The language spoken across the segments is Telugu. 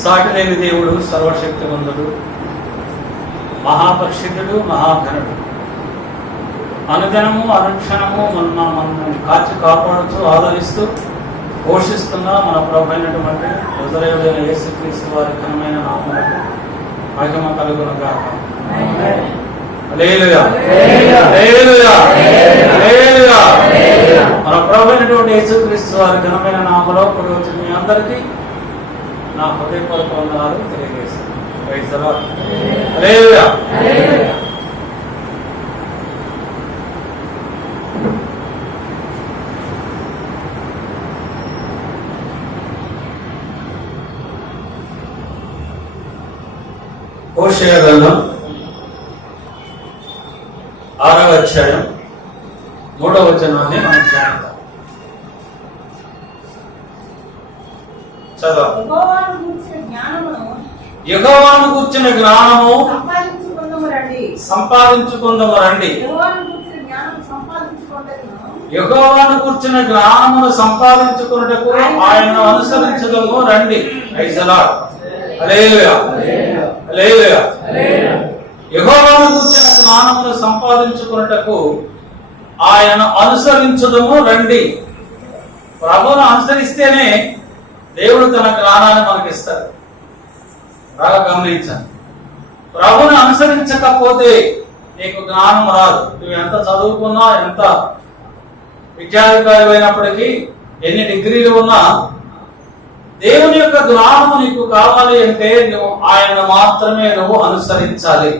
సాటిలేని దేవుడు, సర్వశక్తివంతుడు, మహాపరిశుద్ధుడు, మహాఘనుడు. అనుదినము అనుక్షణము మనల్ని కాచి కాపాడుతూ ఆదరిస్తూ పోషిస్తున్న మన ప్రభు అయినటువంటి హృదయుడైన యేసుక్రీస్తు వారి ఘనమైన నామములకు మహిమ కలుగునుగాక. హల్లెలూయా, హల్లెలూయా, హల్లెలూయా. మన ప్రభు అయినటువంటి యేసుక్రీస్తు వారి ఘనమైన నామములో కూడి వచ్చిన మీ అందరికీ నా హృదయపూర్వక వందనాలు తెలియజేస్తున్నాను. Praise the Lord. హల్లెలూయా. హోషేయ గ్రంథం 6వ అధ్యాయం 3వ వచనాన్ని మనం ధ్యానిద్దాం. చదవ. యెహోవాను గూర్చిన జ్ఞానము సంపాదించుకుందాము రండి. యెహోవాను గూర్చిన జ్ఞానమును సంపాదించుకొనుటకు ఆయనను అనుసరించుదాము రండి. Praise the Lord. Hallelujah, hallelujah. యెహోవాను గూర్చిన జ్ఞానమును సంపాదించుకొనుటకు ఆయన అనుసరించుదము రండి. ప్రభువును అనుసరిస్తేనే దేవుడు తన జ్ఞానాన్ని మనకిస్తాడు. బాగా గమనించండి. ప్రభువును అనుసరించకపోతే నీకు జ్ఞానం రాదు. నువ్వు ఎంత చదువుకున్నా, ఎంత విద్యాధికారి అయినప్పటికీ, ఎన్ని డిగ్రీలు ఉన్నా, దేవుని యొక్క జ్ఞానము నీకు కావాలి అంటే నువ్వు ఆయన మాత్రమే నువ్వు అనుసరించాలి.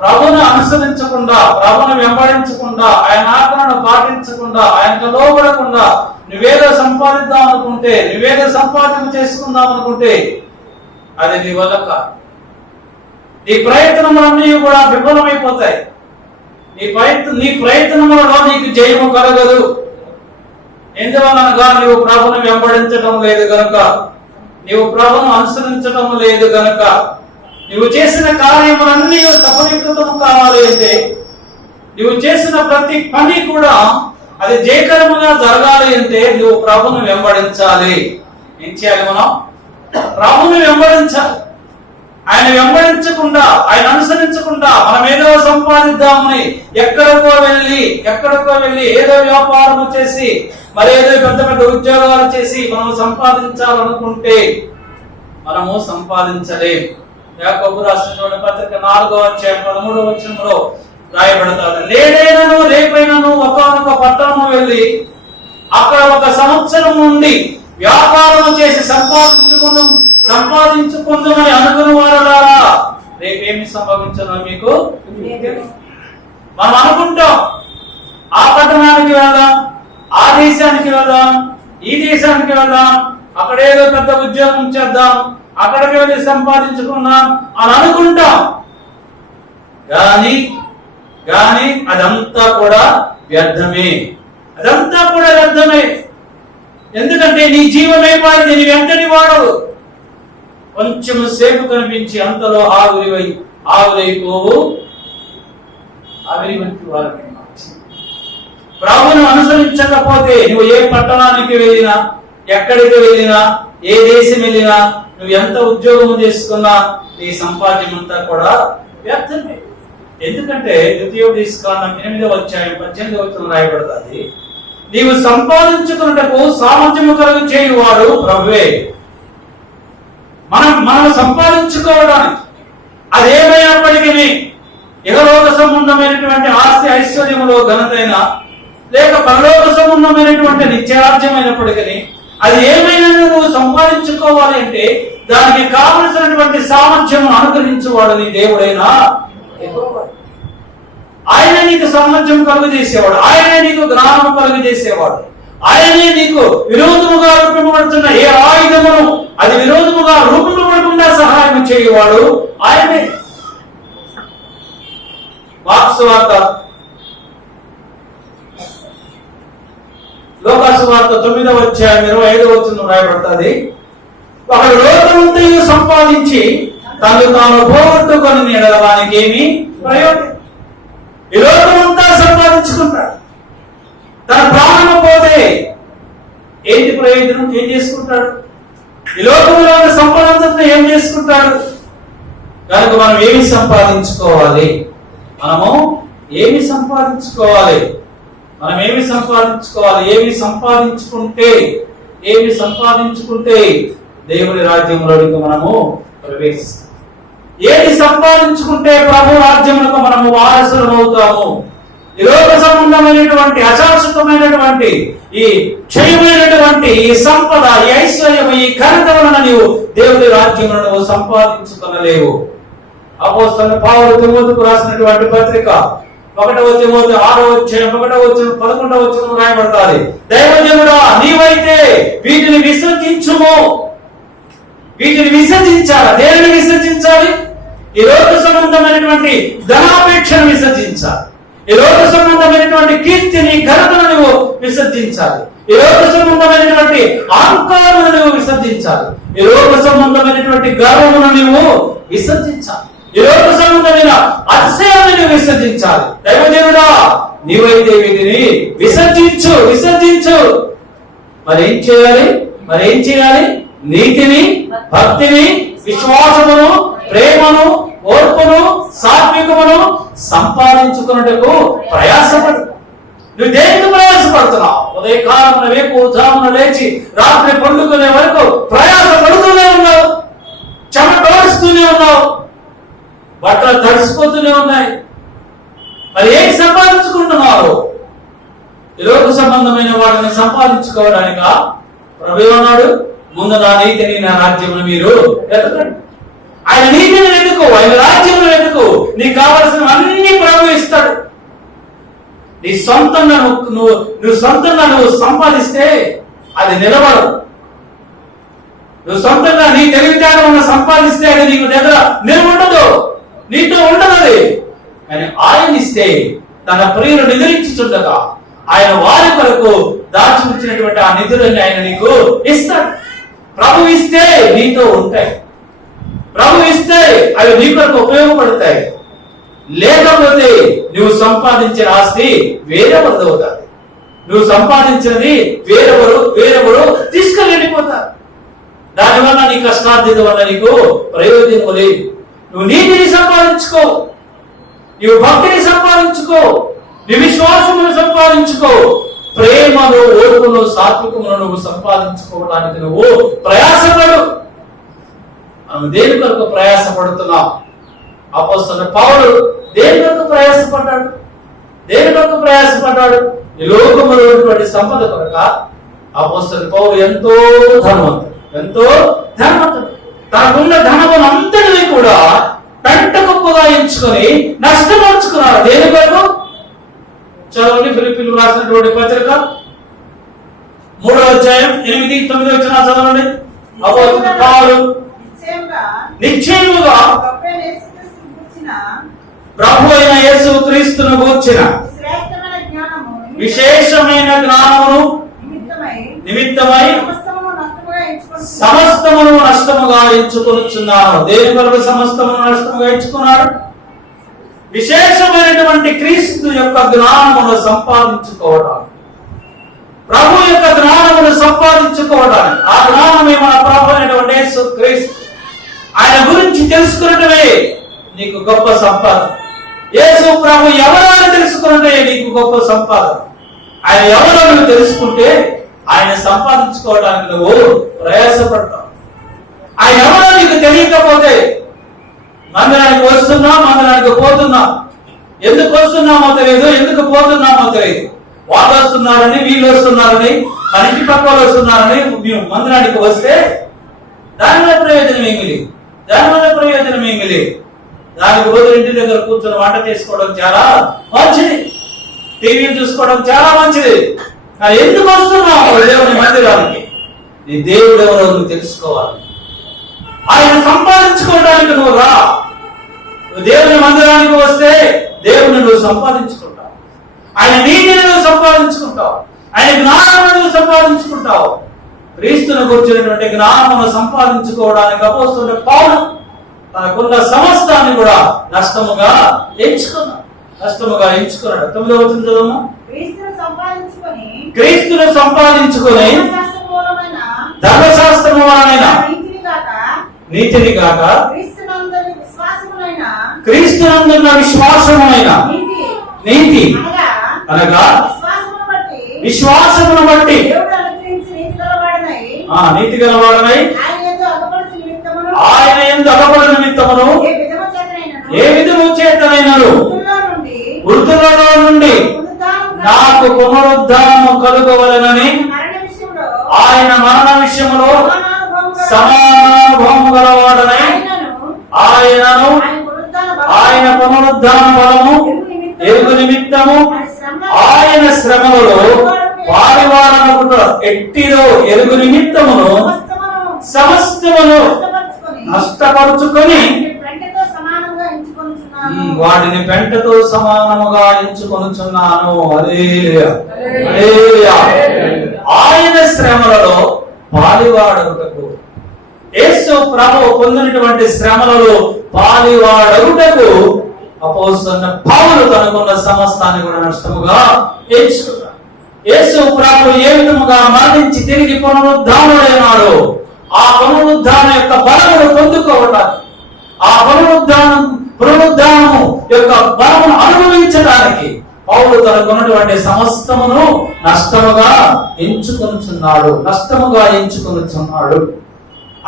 ప్రభువును అనుసరించకుండా, ప్రభువును వెంబడించకుండా, ఆయన ఆజ్ఞలను పాటించకుండా, ఆయనకు లోబడకుండా నువ్వేదో సంపాదిద్దాం అనుకుంటే, నువ్వేదో సంపాదన చేసుకుందాం అనుకుంటే అది నీ వల్ల కాదు. నీ ప్రయత్నములన్నీ కూడా విఫలమైపోతాయి. నీ ప్రయత్నములలో నీకు జయము కలగదు. ఎందువలనగా నీవు ప్రభువును వెంబడించడం లేదు గనుక, నీవు ప్రభువును అనుసరించడం లేదు గనుక, నువ్వు చేసిన కార్యములన్నీ సఫలీకృతం కావాలి అంటే, నువ్వు చేసిన ప్రతి పని కూడా అది జయకరముగా జరగాలి అంటే నువ్వు ప్రభువును వెంబడించాలి. ఏం చేయాలి? మనం ప్రభువును వెంబడించాలి. ఆయన వెంబడించకుండా, ఆయన అనుసరించకుండా మనం ఏదో సంపాదిద్దామని ఎక్కడికో వెళ్ళి ఏదో వ్యాపారం చేసి, మరి ఏదో పెద్ద పెద్ద ఉద్యోగాలు చేసి మనం సంపాదించాలనుకుంటే మనము సంపాదించలేం. యాకోబు రాసినటువంటి పత్రిక 4వ అధ్యాయం 13వ వచనంలో రాయబడతాడు, నేడైనను రేపైనను ఒకానొక పట్టణము వెళ్ళి అక్కడ 1 సంవత్సరం నుండి వ్యాపారము చేసి సంపాదించుకుందామని అనుకుని వారలారా, రేపేమి సంభవించదో మీకు. మనం అనుకుంటాం ఆ పట్టణానికి వెళ్దాం, ఆ దేశానికి వెళ్దాం, ఈ దేశానికి వెళ్దాం, అక్కడేదో పెద్ద ఉద్యోగం చేద్దాం, అక్కడికి వెళ్ళి సంపాదించుకున్నాం అని అనుకుంటాం. కానీ అదంతా కూడా వ్యర్థమే. ఎందుకంటే నీ జీవమైపోయింది. నీ వెంటని వాడవు. కొంచెం సేపు కనిపించి అంతలో ఆవిరైపోవు. ఆవిరి వంటి వారిని ప్రభువును అనుసరించకపోతే నువ్వు ఏ పట్టణానికి వెళ్ళినా, ఎక్కడికి వెళ్ళినా, ఏ దేశం వెళ్ళినా, నువ్వు ఎంత ఉద్యోగం చేసుకున్నా నీ సంపాద్యం అంతా కూడా వ్యర్థమే. ఎందుకంటే ద్వితీయోపదేశకాండం 8వ అధ్యాయం 18వ వచనం రాయబడుతుంది, నీవు సంపాదించుకున్నటకు సామర్థ్యము కలుగు చేయువాడు ప్రభువే. మనం సంపాదించుకోవడానికి అదేమైనప్పటికీ, ఇహలోక సంబంధమైనటువంటి ఆస్తి ఐశ్వర్యములో ఘనతైన, లేక పరలోక సంబంధమైనటువంటి నిత్యరాజ్యమైనప్పటికీ, అది ఏమైనా నువ్వు సంపాదించుకోవాలి అంటే దానికి కావలసినటువంటి సామర్థ్యము అనుగ్రహించేవాడు నీ దేవుడైనా. ఆయనే నీకు సామర్థ్యం కలుగు చేసేవాడు, ఆయనే నీకు జ్ఞానం కలుగు చేసేవాడు, ఆయనే నీకు విరోధముగా రూపొందబడుతున్న ఏ ఆయుధమును అది విరోధముగా రూపొందబడకుండా సహాయం చేయవాడు ఆయనే. లోకాసు వార్త 9వ అధ్యాయం 25వ వచనం రాయబడుతుంది, ఒకడు లోకమంతయు సంపాదించి తను తాను పోగొట్టుకొని నీడవానికి ఏమి ప్రయోజనం. ఈ లోకమంతా సంపాదించుకుంటాడు, తన ప్రాణము పోతే, ఏంటి ప్రయోజనం? ఏం చేసుకుంటాడు? ఈ లోకంలో ఉన్న సంపదంతా ఏం చేసుకుంటాడు? కనుక మనం ఏమి సంపాదించుకోవాలి? మనము ఏమి సంపాదించుకోవాలి? ఏమి సంపాదించుకుంటే దేవుని రాజ్యంలోనికి మనము ప్రవేశిస్తాం. ఏది సంపాదించుకుంటే ప్రభు రాజ్యములకు మనము వారసులం అవుతాము? ఈ లోక సంబంధమైనటువంటి అశాశ్వతమైనటువంటి ఈ క్షయమైనటువంటి ఈ సంపద, ఈ ఐశ్వర్యం, ఈ ఘనత వలన నీవు దేవుని రాజ్యములను సంపాదించుకొనలేవు. అపోస్తలుడైన పౌలు తిమోతికి రాసినటువంటి పత్రిక 1వ తిమోతి 6వ అధ్యాయం 1వ వచనం 11వ వచనం రాయబడతాది. దైవజనుడా, నీవైతే వీటిని విసర్జించుము. వీటిని విసర్జించాలి. దేనిని విసర్జించాలి? ఈ లోక సంబంధమైనటువంటి ధనాపేక్షను విసర్జించాలి. ఈ లోక సంబంధమైనటువంటి కీర్తిని, ఘనతను నువ్వు విసర్జించాలి. ఈ లోక సంబంధమైనటువంటి అహంకారమును నువ్వు విసర్జించాలి. ఈ లోక సంబంధమైనటువంటి గర్వమును నువ్వు విసర్జించాలి. ఈ లోక సంబంధమైన అతిశయాన్ని విసర్జించాలి. దైవజనుడా, నీవైతే వీటిని విసర్జించు. మరేం చేయాలి? నీతిని, భక్తిని, విశ్వాసమును, ప్రేమను, ఓర్పును, సాత్వికమును సంపాదించుకున్నట్టుకు ప్రయాసపడు. నువ్వు దేనికి ప్రయాసపడుతున్నావు? ఉదయకాలమున వేకువజామున లేచి రాత్రి పండుకునే వరకు ప్రయాసపడుతూనే ఉన్నావు. చెమటోడుస్తూనే ఉన్నావు. బట్టలు తడిసిపోతూనే ఉన్నాయి. మరి ఏం సంపాదించుకుంటున్నారు? ఈ లోక సంబంధమైన వాటిని సంపాదించుకోవడానిక ప్రభు అన్నాడు, ముందు నా నీతిని, నా రాజ్యమును మీరు వెతకండి. ఆయన నీతిని వెతుకు, ఆయన రాజ్యమును వెతుకు. నీకు కావలసిన అన్ని ప్రభు ఇస్తాడు. నీ సొంతంగా నువ్వు సంపాదిస్తే అది నిలబడదు. నువ్వు సొంతంగా నీ తెలివితేటలను సంపాదిస్తే అది నీకు దగ్గర నిలబడదు, నీతో ఉండదు అది. కానీ ఆయన ఇస్తే తన ప్రియులు నిద్రించుచుండగా ఆయన వారి కొరకు దాచి ఉంచినటువంటి ఆ నిధులన్నీ ఆయన నీకు ఇస్తాడు. ప్రభు ఇస్తే నీతో ఉంటాయి. ప్రభు ఇస్తే అవి నీ కొరకు ఉపయోగపడతాయి. లేకపోతే నువ్వు సంపాదించిన ఆస్తి వేరెవరిది అవుతారు. నువ్వు సంపాదించినది వేరెవరు తీసుకొని వెళ్ళిపోతారు. దానివల్ల నీ కష్టార్జిత వల్ల నీకు ప్రయోజనం లేదు. నువ్వు నీతిని సంపాదించుకో, నువ్వు భక్తిని సంపాదించుకో, నీ విశ్వాసమును సంపాదించుకో, ప్రేమను, ఓర్పును, సాత్వికమును నువ్వు సంపాదించుకోవడానికి నువ్వు ప్రయాసపడు. మనం దేని కొరకు ప్రయాసపడుతున్నాం? అపోస్తలుడైన పౌలు దేని కొరకు ప్రయాసపడ్డాడు? ఈ లోకములో ఉన్నటువంటి సంపద కొరక. అపోస్తలుడైన పౌలు ఎంతో ధనవంతుడు. తనకున్న ధనమును అంతటిని కూడా పెంట కుప్పగా ఎంచుకొని నష్టపరుచుకున్నాడు. దేని కొరకు? చదవండి, ఫిలిప్పీయులకు రాసినటువంటి పత్రిక 3వ అధ్యాయం 8-9 వచనాలు చదవండి. అపోస్తలుడైన పౌలు నిశ్చయముగా ప్రభు అయిన యేసు క్రీస్తును గూర్చిన విశేషమైన జ్ఞానమును నిమిత్తమై సమస్తమును నష్టముగా ఎంచుకొనుచున్నాను. దేని కొరకు సమస్తమును నష్టముగా ఎంచుకున్నాడు? విశేషమైనటువంటి క్రీస్తు యొక్క జ్ఞానమును సంపాదించుకోవడానికి, ప్రభు యొక్క జ్ఞానమును సంపాదించుకోవడానికి. ఆ జ్ఞానమే మన ప్రభు అయినటువంటి యేసు క్రీస్తు. ఆయన గురించి తెలుసుకున్నటమే నీకు గొప్ప సంపాదన. యేసు ప్రభు ఎవరో తెలుసుకున్నటే నీకు గొప్ప సంపాదన. ఆయన ఎవరో నువ్వు తెలుసుకుంటే ఆయన సంపాదించుకోవడానికి నువ్వు ప్రయాసపడతావు. ఆయన ఎవరో నీకు తెలియకపోతే మందిరానికి పోతున్నా, ఎందుకు వస్తున్నామో తెలియదు, ఎందుకు పోతున్నామో తెలియదు. వాళ్ళు వస్తున్నారని, వీళ్ళు వస్తున్నారని, మన ఇంటి పక్క వాళ్ళు వస్తున్నారని మేము మందిరానికి వస్తే దానివల్ల ప్రయోజనం ఏమి లేదు. దానికి బదులు ఇంటి దగ్గర కూర్చొని వంట చేసుకోవడం చాలా మంచిది, టీవీ చూసుకోవడం చాలా మంచిది. ఎందుకు వస్తున్నావు దేవుని మందిరానికి? నీ దేవుడు ఎవరో నువ్వు తెలుసుకోవాలి. ఆయన సంపాదించుకోవడానికి నువ్వు రా. నువ్వు దేవుని మందిరానికి వస్తే దేవుని నువ్వు సంపాదించుకుంటావు, ఆయన నీతిని నువ్వు సంపాదించుకుంటావు, ఆయన జ్ఞానాన్ని నువ్వు సంపాదించుకుంటావు. క్రీస్తును గురించినటువంటి జ్ఞానమును సంపాదించుకోవడానికి అపోస్తలుడైన పౌలు తనకున్న సమస్తాన్ని కూడా నష్టముగా ఎంచుకున్నాడు. 9వ వచనం చదువుము. క్రీస్తును సంపాదించుకొని నీతిని కాక క్రీస్తునందున్న విశ్వాసమునైన నీతి అనగా విశ్వాసమును బట్టి నీతి గలవాడనై ఆయన యందు అగపడు నిమిత్తమును ఏ విధము చేతనైనను మృతులలో నుండి నాకు పునరుద్ధానము కలుగవలెనని ఆయన మరణ విషయములో సమానుభవము గలవాడనై ఆయనను ఆయన పునరుద్ధాన బలము ఎరుగు నిమిత్తము ఆయన శ్రమలలో పాలువారనుకుంట ఎట్టిలో ఎరుగు నిమిత్తమును సమస్తమును నష్టపరుచుకొని వాటిని పెంటతో సమానముగా ఎంచుకొనుచున్నాను. ఆయన శ్రమలలో పాలువాడగుటకు, యేసు ప్రభువు పొందినటువంటి శ్రమలలో పాలువాడగుటకు అపోస్తలుడైన పౌలు తనకున్న సమస్తాన్ని కూడా నష్టముగా ఎంచుకున్నాడు. యేసు ప్రభువు ఏ విధముగా మరణించి తిరిగి పునరుద్ధానుడైనాడు, ఆ పునరుద్ధాన యొక్క బలమును పొందుకోవటానికి, ఆ పునరుద్ధానము యొక్క బలమును అనుభవించడానికి పౌలు తనకున్నటువంటి సమస్తమును నష్టముగా ఎంచుకొనుచున్నాడు.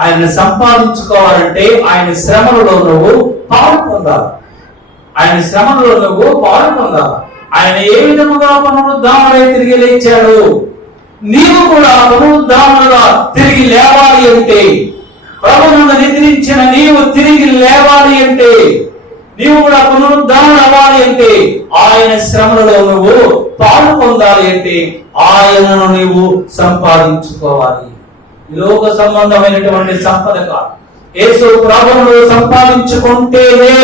ఆయన్ని సంపాదించుకోవాలంటే ఆయన శ్రమలలో నువ్వు పాలు పొందాలి. ఆయన ఏ విధముగా పునరుద్ధానుడై తిరిగి లేచాడు, నీవు కూడా పునరుద్ధానుడుగా తిరిగి లేవాలి అంటే, ప్రభువును నిద్రించిన నీవు తిరిగి లేవాలి అంటే, నీవు కూడా పునరుద్ధానుడు అవ్వాలి అంటే, ఆయన శ్రమలలో నువ్వు పాలు పొందాలి అంటే ఆయనను నీవు సంపాదించుకోవాలి. లోక సంబంధమైనటువంటి సంపద కాదు. యేసు ప్రభువును సంపాదించుకుంటేనే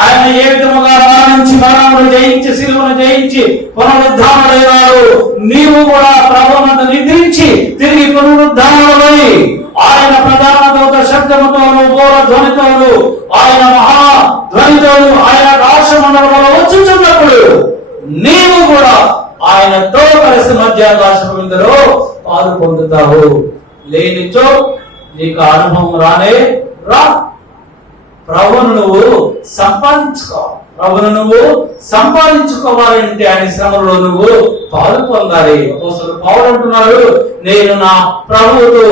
ఆయన ఏ విధముగా మరణించి మరణమును జయించి శిలువను జయించి పునరుద్ధానుడైనాడు, నీవు కూడా ప్రభువును నిద్రించి తిరిగి పునరుద్ధానుడై ఆయన ప్రధాన దూత శబ్దముతోను బోర ధ్వనితోను ఆయన మహా ధ్వనితోను ఆయన ఆకాశమండలంలో వచ్చుచున్నప్పుడు నీవు కూడా ఆయనతో కలిసి మధ్యాకాశం విందులో పాలు పొందుతావు. లేనిచో నీకు అనుభవం రానే రా. ప్రభువును నువ్వు సంపాదించుకోవాలంటే ఆయన శ్రమలో నువ్వు పాలు పొందాలి. అపోస్తలుడు పౌలు అంటున్నాడు, నేను నా ప్రభువుతో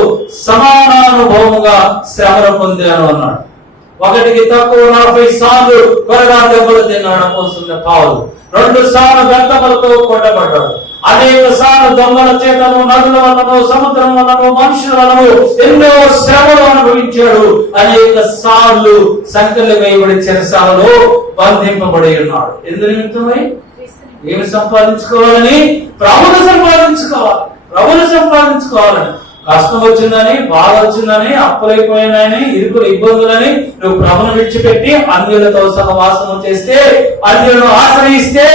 సమానానుభవముగా శ్రమలు పొందాను అన్నాడు. ఒకటికి తక్కువ 40 సార్లు కొరడా దెబ్బలు తిన్నాడు అపోస్తలుడు పౌలు. 2 సార్లు బెత్తములతో కొట్టబడ్డాడు. అనేక సార్లు దొంగల చేతను, నదుల వలన, సముద్రం వలన, మనుషుల వలన ఎన్నో శ్రమలు అనుభవించాడు. అనేక సార్లు సంఖ్యలు వేయబడి చెరసాలలో బంధింపబడి ఉన్నాడు. ఎందు నిమిత్తమై? ఏమి సంపాదించుకోవాలని? ప్రభువును సంపాదించుకోవాలని. కష్టం వచ్చిందని, బాధ వచ్చిందని, అప్పులైపోయినాయని, ఇబ్బందులని నువ్వు ప్రభువును విడిచిపెట్టి అన్యులతో సహవాసము చేస్తే, అన్యులను ఆశ్రయిస్తే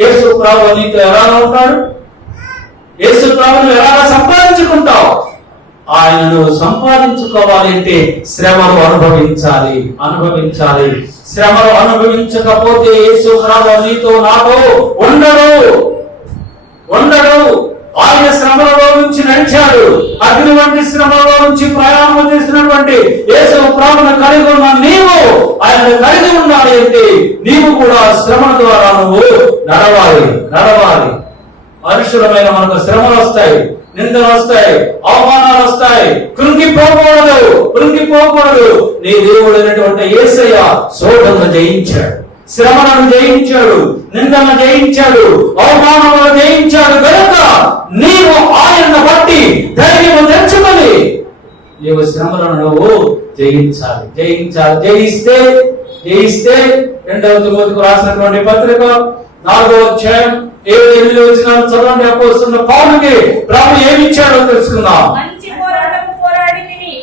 యేసు ప్రభువు నీతో ఎలా ఉంటాడు? యేసు ప్రభువును ఎలా సంపాదించుకుంటావు? ఆయనను సంపాదించుకోవాలి అంటే శ్రమను అనుభవించాలి. శ్రమను అనుభవించకపోతే యేసు ప్రభువు నీతో నాతో ఉండడు. ఆయన శ్రమలలో నుంచి నడిచాడు. అగ్ని వంటి శ్రమలో నుంచి ప్రయాణం చేసినటువంటి యేసు ప్రభువును కలిగి ఉన్న నీవు ఆయన కలిగి ఉండాలి అంటే నీవు కూడా శ్రమల ద్వారా నువ్వు నడవాలి. మనుషులమైన మనకు శ్రమలు వస్తాయి, నిందలు వస్తాయి, అవమానాలు వస్తాయి. కృంగిపోకూడదు. నీ దేవుడైనటువంటి యేసయ్య శోధనను జయించాడు, శ్రమలను జయించాడు, నిందలను జయించాడు, అవమానాలను జయించాడు. కనుక నీవు ఆయనను బట్టి ధైర్యము తెచ్చుకొని నీవు శ్రమలను నువ్వు జయిస్తే 2వ తిమోతికి రాసినటువంటి పత్రిక 4వ అధ్యాయం 7-8 వచనాలు చదవండి. అపోస్తలుడైన పౌలుకి ప్రభు ఏమి ఇచ్చాడో తెలుసుకుందాం.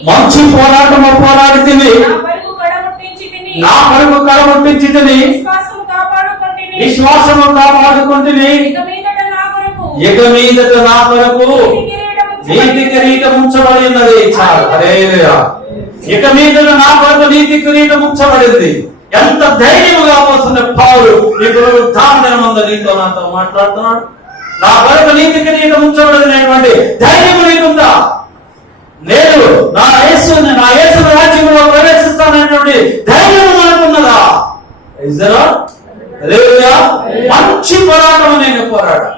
మంచి పోరాటము పోరాడి తిని, నా పరుగు కడముట్టించి తిని, విశ్వాసము కాపాడుకుంటుని, ఇక మీదట నా కొరకు నీతి కిరీటం ఉంచబడి ఉన్నది. ఇక మీదట నా కొరకు నీతి కిరీటం ఉంచబడింది. ఎంత ధైర్యముగా వస్తున్న పౌలు ఇప్పుడు ఉదాహరణ నీతో నాతో మాట్లాడుతున్నాడు. నా కొరకు నీతి కిరీటం ఉంచబడినటువంటి ధైర్యం నీకుందా? నేను నా యేసు రాజ్యంలో మంచి పోరాటం నేను పోరాడా,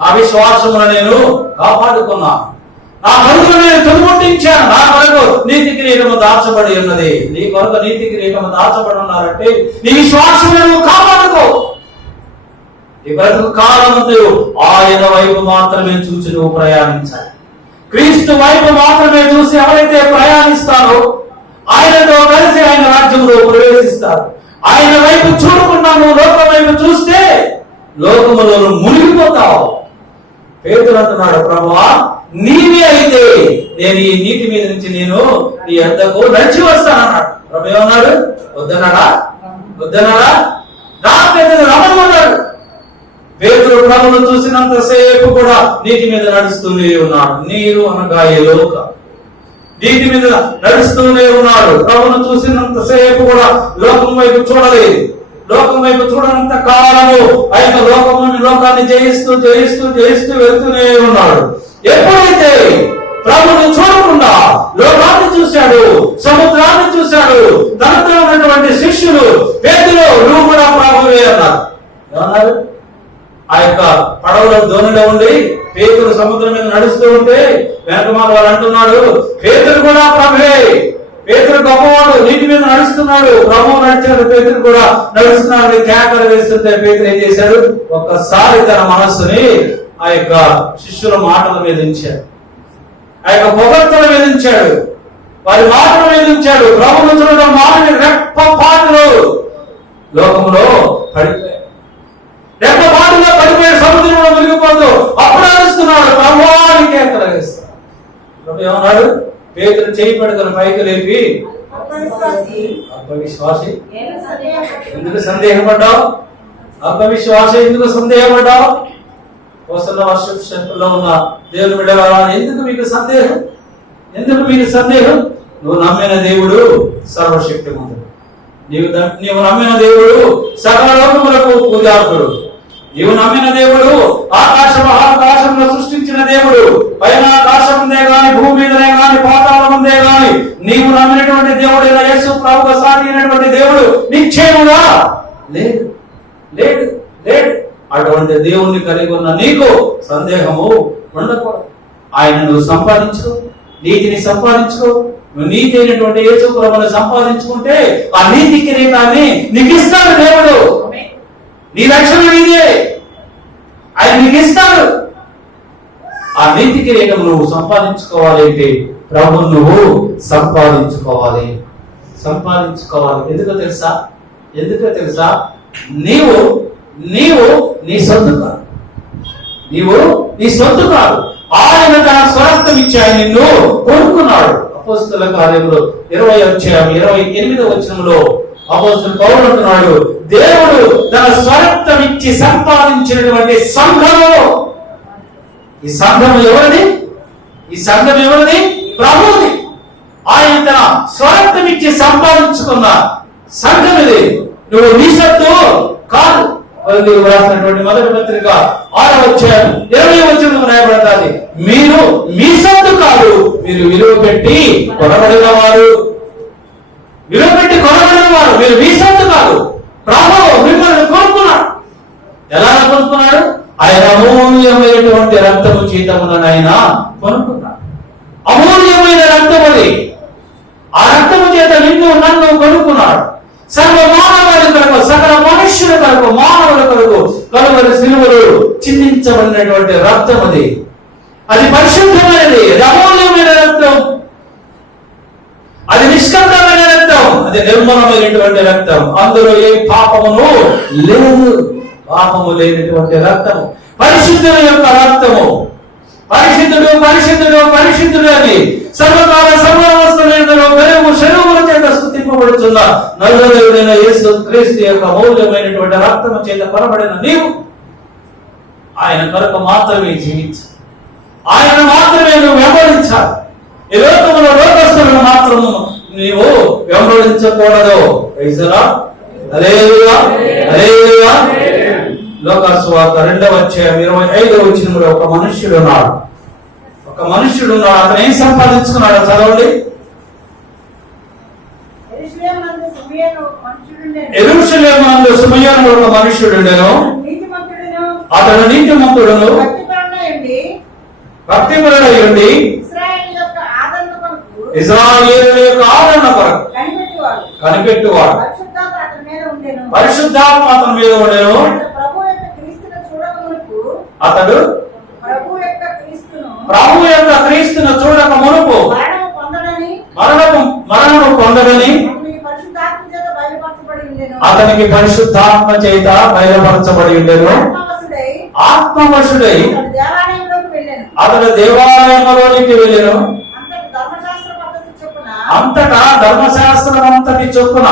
నా విశ్వాసమును నేను కాపాడుకున్నా, నా కొరకు నేను తుదముట్టించాను, నా కొరకు నీతి కిరీటము దాచబడి ఉన్నది. నీ కొరకు నీతి కిరీటము దాచబడి ఉన్నారంటే నీ విశ్వాసమును కాపాడుకో. ఈ బ్రతుకు కాలమంతా ఆయన వైపు మాత్రమే చూసి నువ్వు ప్రయాణించాలి. క్రీస్తు వైపు మాత్రమే చూసి ఎవరైతే ప్రయాణిస్తారో ఆయనతో కలిసి ఆయన రాజ్యంలో ప్రవేశిస్తారు. ఆయన వైపు చూడకుండా నువ్వు లోకం వైపు చూస్తే లోకములో మునిగిపోతావు. పేతురు అంటున్నాడు, ప్రభువా నీవే అయితే నేను ఈ నీటి మీద నుంచి నేను నీ యొద్దకు నడిచి వస్తానన్నాడు. ప్రభు ఏమన్నాడు? వద్దన్నాడా? నా పేతురు రమ్మన్నాడు. పేతురు ప్రభువును చూసినంతసేపు కూడా నీటి మీద నడుస్తూనే ఉన్నాడు. నీరు అనగా ఏ లోక నీటి మీద నడుస్తూనే ఉన్నాడు. ప్రభువును చూసినంతసేపు కూడా లోకం వైపు చూడలేదు. లోకం వైపు చూడనంత కాలము ఆయన లోకాన్ని జయిస్తూ వెళ్తూనే ఉన్నాడు. ఎప్పుడైతే ప్రభువును చూడకుండా లోకాన్ని చూశాడు, సముద్రాన్ని చూశాడు, తనతో ఉన్నటువంటి శిష్యులు పేతురు నువ్వు కూడా ప్రభువే అన్నారు. ఏమన్నారు? ఆ యొక్క పడవలో దోణిలో ఉండి పేతురు సముద్రం మీద నడుస్తూ ఉంటే వెనకమాల వాళ్ళు అంటున్నాడు, పేతురు కూడా ప్రభువే, పేతురు గొప్పవాడు, నీటి మీద నడుస్తున్నాడు, ప్రభువు నడిచాడు, పేతురు కూడా నడుస్తున్నాడు. కేకలు వేస్తుంటే పేతురు ఏం చేశాడు? ఒక్కసారి తన మనస్సుని ఆ యొక్క శిష్యుల మాటల మీద ఉంచాడు, ఆ యొక్క పొగడ్తల మీద ఉంచాడు, వారి మాటల మీద ఉంచాడు. ప్రభువును చూడడం మాటని రెప్పపాటులో లోకంలో పడిపోయాడు. రెప్పపాటులో పడిపోయాడు, సముద్రంలో మునిగిపోతూ అప్పుడు అరుస్తున్నాడు, ప్రభువాని కేకలు వేస్తాడు. ప్రభు ఏమన్నాడు? పేతురు చేయి పడుకొని పైకి లేపి, అల్పవిశ్వాసి ఎందుకు సందేహపడ్డావు? అల్పవిశ్వాసి ఎందుకు సందేహపడ్డావు? వస్తున్న వర్షంలో ఉన్న దేవుని బిడ్డలారా, ఎందుకు మీకు సందేహం? నువ్వు నమ్మిన దేవుడు సర్వశక్తిమంతుడు. నీవు నమ్మిన దేవుడు సకల లోకములకు పూజార్హుడు. నీవు నమ్మిన దేవుడు ఆకాశ మహాకాశంలో సృష్టించిన దేవుడు. పైన ఆకాశం ఉందే గాని, భూమి మీదనే గాని, పాతాళం ఉందే గాని, నీవు నమ్మినటువంటి దేవుడు యేసు ప్రభువుగా సాటి అయినటువంటి దేవుడు నిశ్చయముగా లేడు. అటువంటి దేవుణ్ణి కలిగి ఉన్న నీకు సందేహము ఉండకూడదు. ఆయన నువ్వు సంపాదించుకో, నీతిని సంపాదించుకో. నువ్వు నీతి అయినటువంటి యేసు ప్రభువును సంపాదించుకుంటే ఆ నీతి కిరీటాన్ని నీకు ఇస్తాడు దేవుడు. నీ రక్షణ నీదే, ఆయన నీకు ఇస్తాడు. ఆ నీతి కిరీటం నువ్వు సంపాదించుకోవాలి అంటే ప్రభువును నువ్వు సంపాదించుకోవాలి. ఎందుకో తెలుసా? నీవు నీ సొత్తు కాదు. ఆయన తన స్వరక్తం ఇచ్చి ఆయన నిన్ను కొనుక్కున్నాడు. అపోస్తల కార్యములు 20:28 అపోస్తలుడు పౌలు అంటున్నాడు, దేవుడు తన స్వరక్తం ఇచ్చి సంపాదించినటువంటి సంఘము. ఈ సంఘం ఎవరిది? ప్రభువుది. ఆయన తన స్వరక్తం ఇచ్చి సంపాదించుకున్న సంఘం ఇది. నువ్వు నీ సొత్తు కాదు. రాసినటువంటి మొదటి పత్రిక 6:20 రాయబడతాది, మీరు మీ సొత్తు కాదు, మీరు విలువ పెట్టి కొనబడిన వారు. మీరు మీ సొత్తు కాదు. ప్రభువు మిమ్మల్ని కొనుక్కున్నాడు. ఎలా కొనుక్కున్నాడు? ఆయన అమూల్యమైనటువంటి రక్తము చేతములను ఆయన కొనుక్కున్నాడు. అమూల్యమైన రక్తం అది. ఆ రక్తము చేత నిన్ను నన్ను కొనుక్కున్నాడు. సర్వ మానవాళి కొరకు, సకల మనుష్యుల కొరకు, మానవుల కొరకు కలువరి సిలువలు చిందించబడినటువంటి రక్తం అది. అది పరిశుద్ధమైనది, అది అమూల్యమైన రక్తం, అది నిష్కపటమైన రక్తం, అది నిర్మలమైనటువంటి రక్తం. అందులో ఏ పాపము లేనటువంటి రక్తము, పరిశుద్ధుల యొక్క రక్తము. పరిశుద్ధుడు అని సర్వకాల సర్వావస్థలో వెలుగు శరీరముల చేత స్తుతింపబడుతున్న నల్లదేవుడైన యేసు క్రీస్తు యొక్క అమూల్యమైనటువంటి రక్తము చేత కొనబడిన నీవు ఆయన కొరకు మాత్రమే జీవించు. ఆయన మాత్రమే నువ్వు వెంబడించాలి. ఈ లోకములో లోకస్తులను మాత్రము నీవు వెంబడించకూడదు. లోకాసువార్త 2:25 ఒక మనుష్యుడు ఉన్నాడు. అతను ఏం సంపాదించుకున్నాడు? చదవండి. యెరూషలేమునందు షిమయోను ఒక మనుష్యుడుండెను. అతడు నీతిమంతుడును భక్తిపరుడై ఉండి ఇశ్రాయేలు యొక్క ఆదరణ కొరకు కనిపెట్టువాడు. పరిశుద్ధాత్మ అతని మీద ఉండెను. అతడు ప్రభు యొక్క క్రీస్తును చూడక మునుపు మరణము పొందడని అతనికి పరిశుద్ధాత్మ చేత బయలుపరచబడి ఉండెను. ఆత్మవశుడై అతడు దేవాలయంలోనికి వెళ్ళెను. అంతటా ధర్మశాస్త్రం అంతటి చొప్పున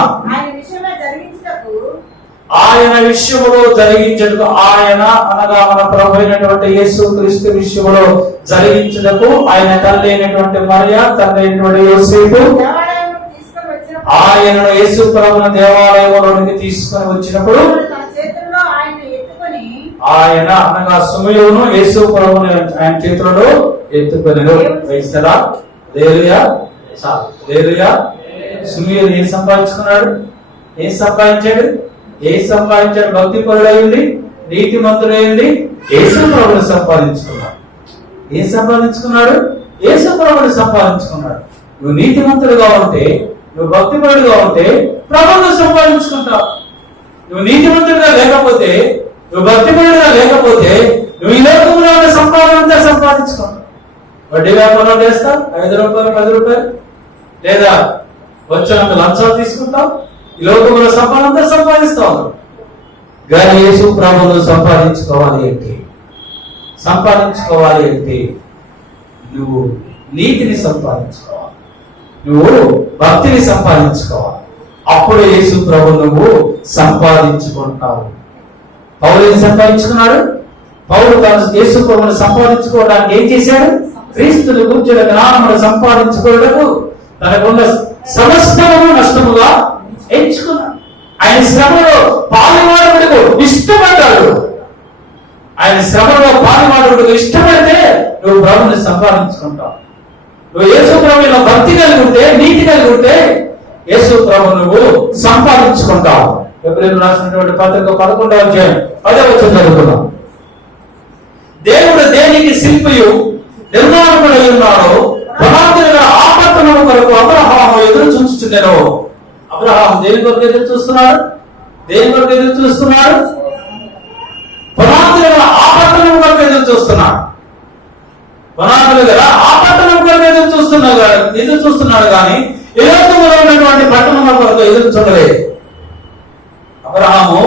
ఆయన విషయములో జరిగించుటకు, ఆయన అనగా మన ప్రభు అయినటువంటి యేసు క్రీస్తు విషయములో జరిగించుటకు ఆయన తల్లి అయినటువంటి మరియ, తండ్రి అయినటువంటి యోసేపు ఆయనను యేసు ప్రభువును దేవాలయంలోనికి తీసుకొని వచ్చినప్పుడు ఆయన అనగా షిమయోను యేసు ప్రభువును ఆయన చేతులలో ఎత్తుకొనెను. షిమయోను ఏం సంపాదించుకున్నాడు? ఏం సంపాదించాడు? భక్తి పరుడైంది, నీతిమంతుడైంది, యేసు ప్రభువును సంపాదించుకున్నాడు. ఏం సంపాదించుకున్నాడు? యేసు ప్రభువును సంపాదించుకున్నాడు. నువ్వు నీతిమంతుడుగా ఉంటే, నువ్వు భక్తిపరుడుగా ఉంటే ప్రభువును సంపాదించుకుంటావు. నువ్వు నీతిమంతుడిగా లేకపోతే, నువ్వు భక్తిపరుడుగా లేకపోతే నువ్వు ఈ లోకంలో ఉన్న సంపాదన అంతా సంపాదించుకుంటావు. వడ్డీ వ్యాపారం చేస్తావు, 5 రూపాయలు 10 రూపాయలు, లేదా వచ్చినంత లంచాలు తీసుకుంటావు. ఈ లోకంలో సంపాదన అంతా సంపాదిస్తావు. కానీ యేసు ప్రభువును సంపాదించుకోవాలి అంటే నువ్వు నీతిని సంపాదించుకోవాలి, నువ్వు భక్తిని సంపాదించుకోవాలి. అప్పుడు యేసు ప్రభు నువ్వు సంపాదించుకుంటావు. పౌలు ఏం సంపాదించుకున్నాడు? పౌలు తన యేసు ప్రభువును సంపాదించుకోవడానికి ఏం చేశాడు? క్రీస్తుని కూర్చున్న జ్ఞానమును సంపాదించుకోవడానికి తనకున్న సమస్తము నష్టముగా ఎంచుకున్నాడు. ఆయన శ్రమలో పాలువాడుకు ఇష్టపడ్డాడు. ఆయన శ్రమలో పాలువాడుకు ఇష్టపడితే నువ్వు ప్రభువుని సంపాదించుకుంటావు. నువ్వు యేసు ప్రభువులో భక్తి కలిగి ఉంటే, నీతి కలిగి ఉంటే యేసు ప్రభు నువ్వు సంపాదించుకుంటావు. ఎబ్రీయులకు రాసినటువంటి పత్రిక 11వ అధ్యాయం 10వ వచనం చదువుకుందాం. దేవుడు దేనికి శిల్పియు నిర్మాణకుడై ఉన్నాడో పునాదులుగా ఆపత్తనము కొరకు అబ్రహాము ఎదురు చూస్తున్నాడు. అబ్రహాము దేని కొరకు ఎదురు చూస్తున్నాడు? పునాదులుగా ఆపత్తనము కొరకు ఎదురు చూస్తున్నాడు. పునాదులుగా ఆపత్తనం కొరకు ఎదురు చూస్తున్నాడు కానీ ఈ లోకంలో ఉన్నటువంటి పట్టణముల కొరకు ఎదురు చూడలేదు. అబ్రహాము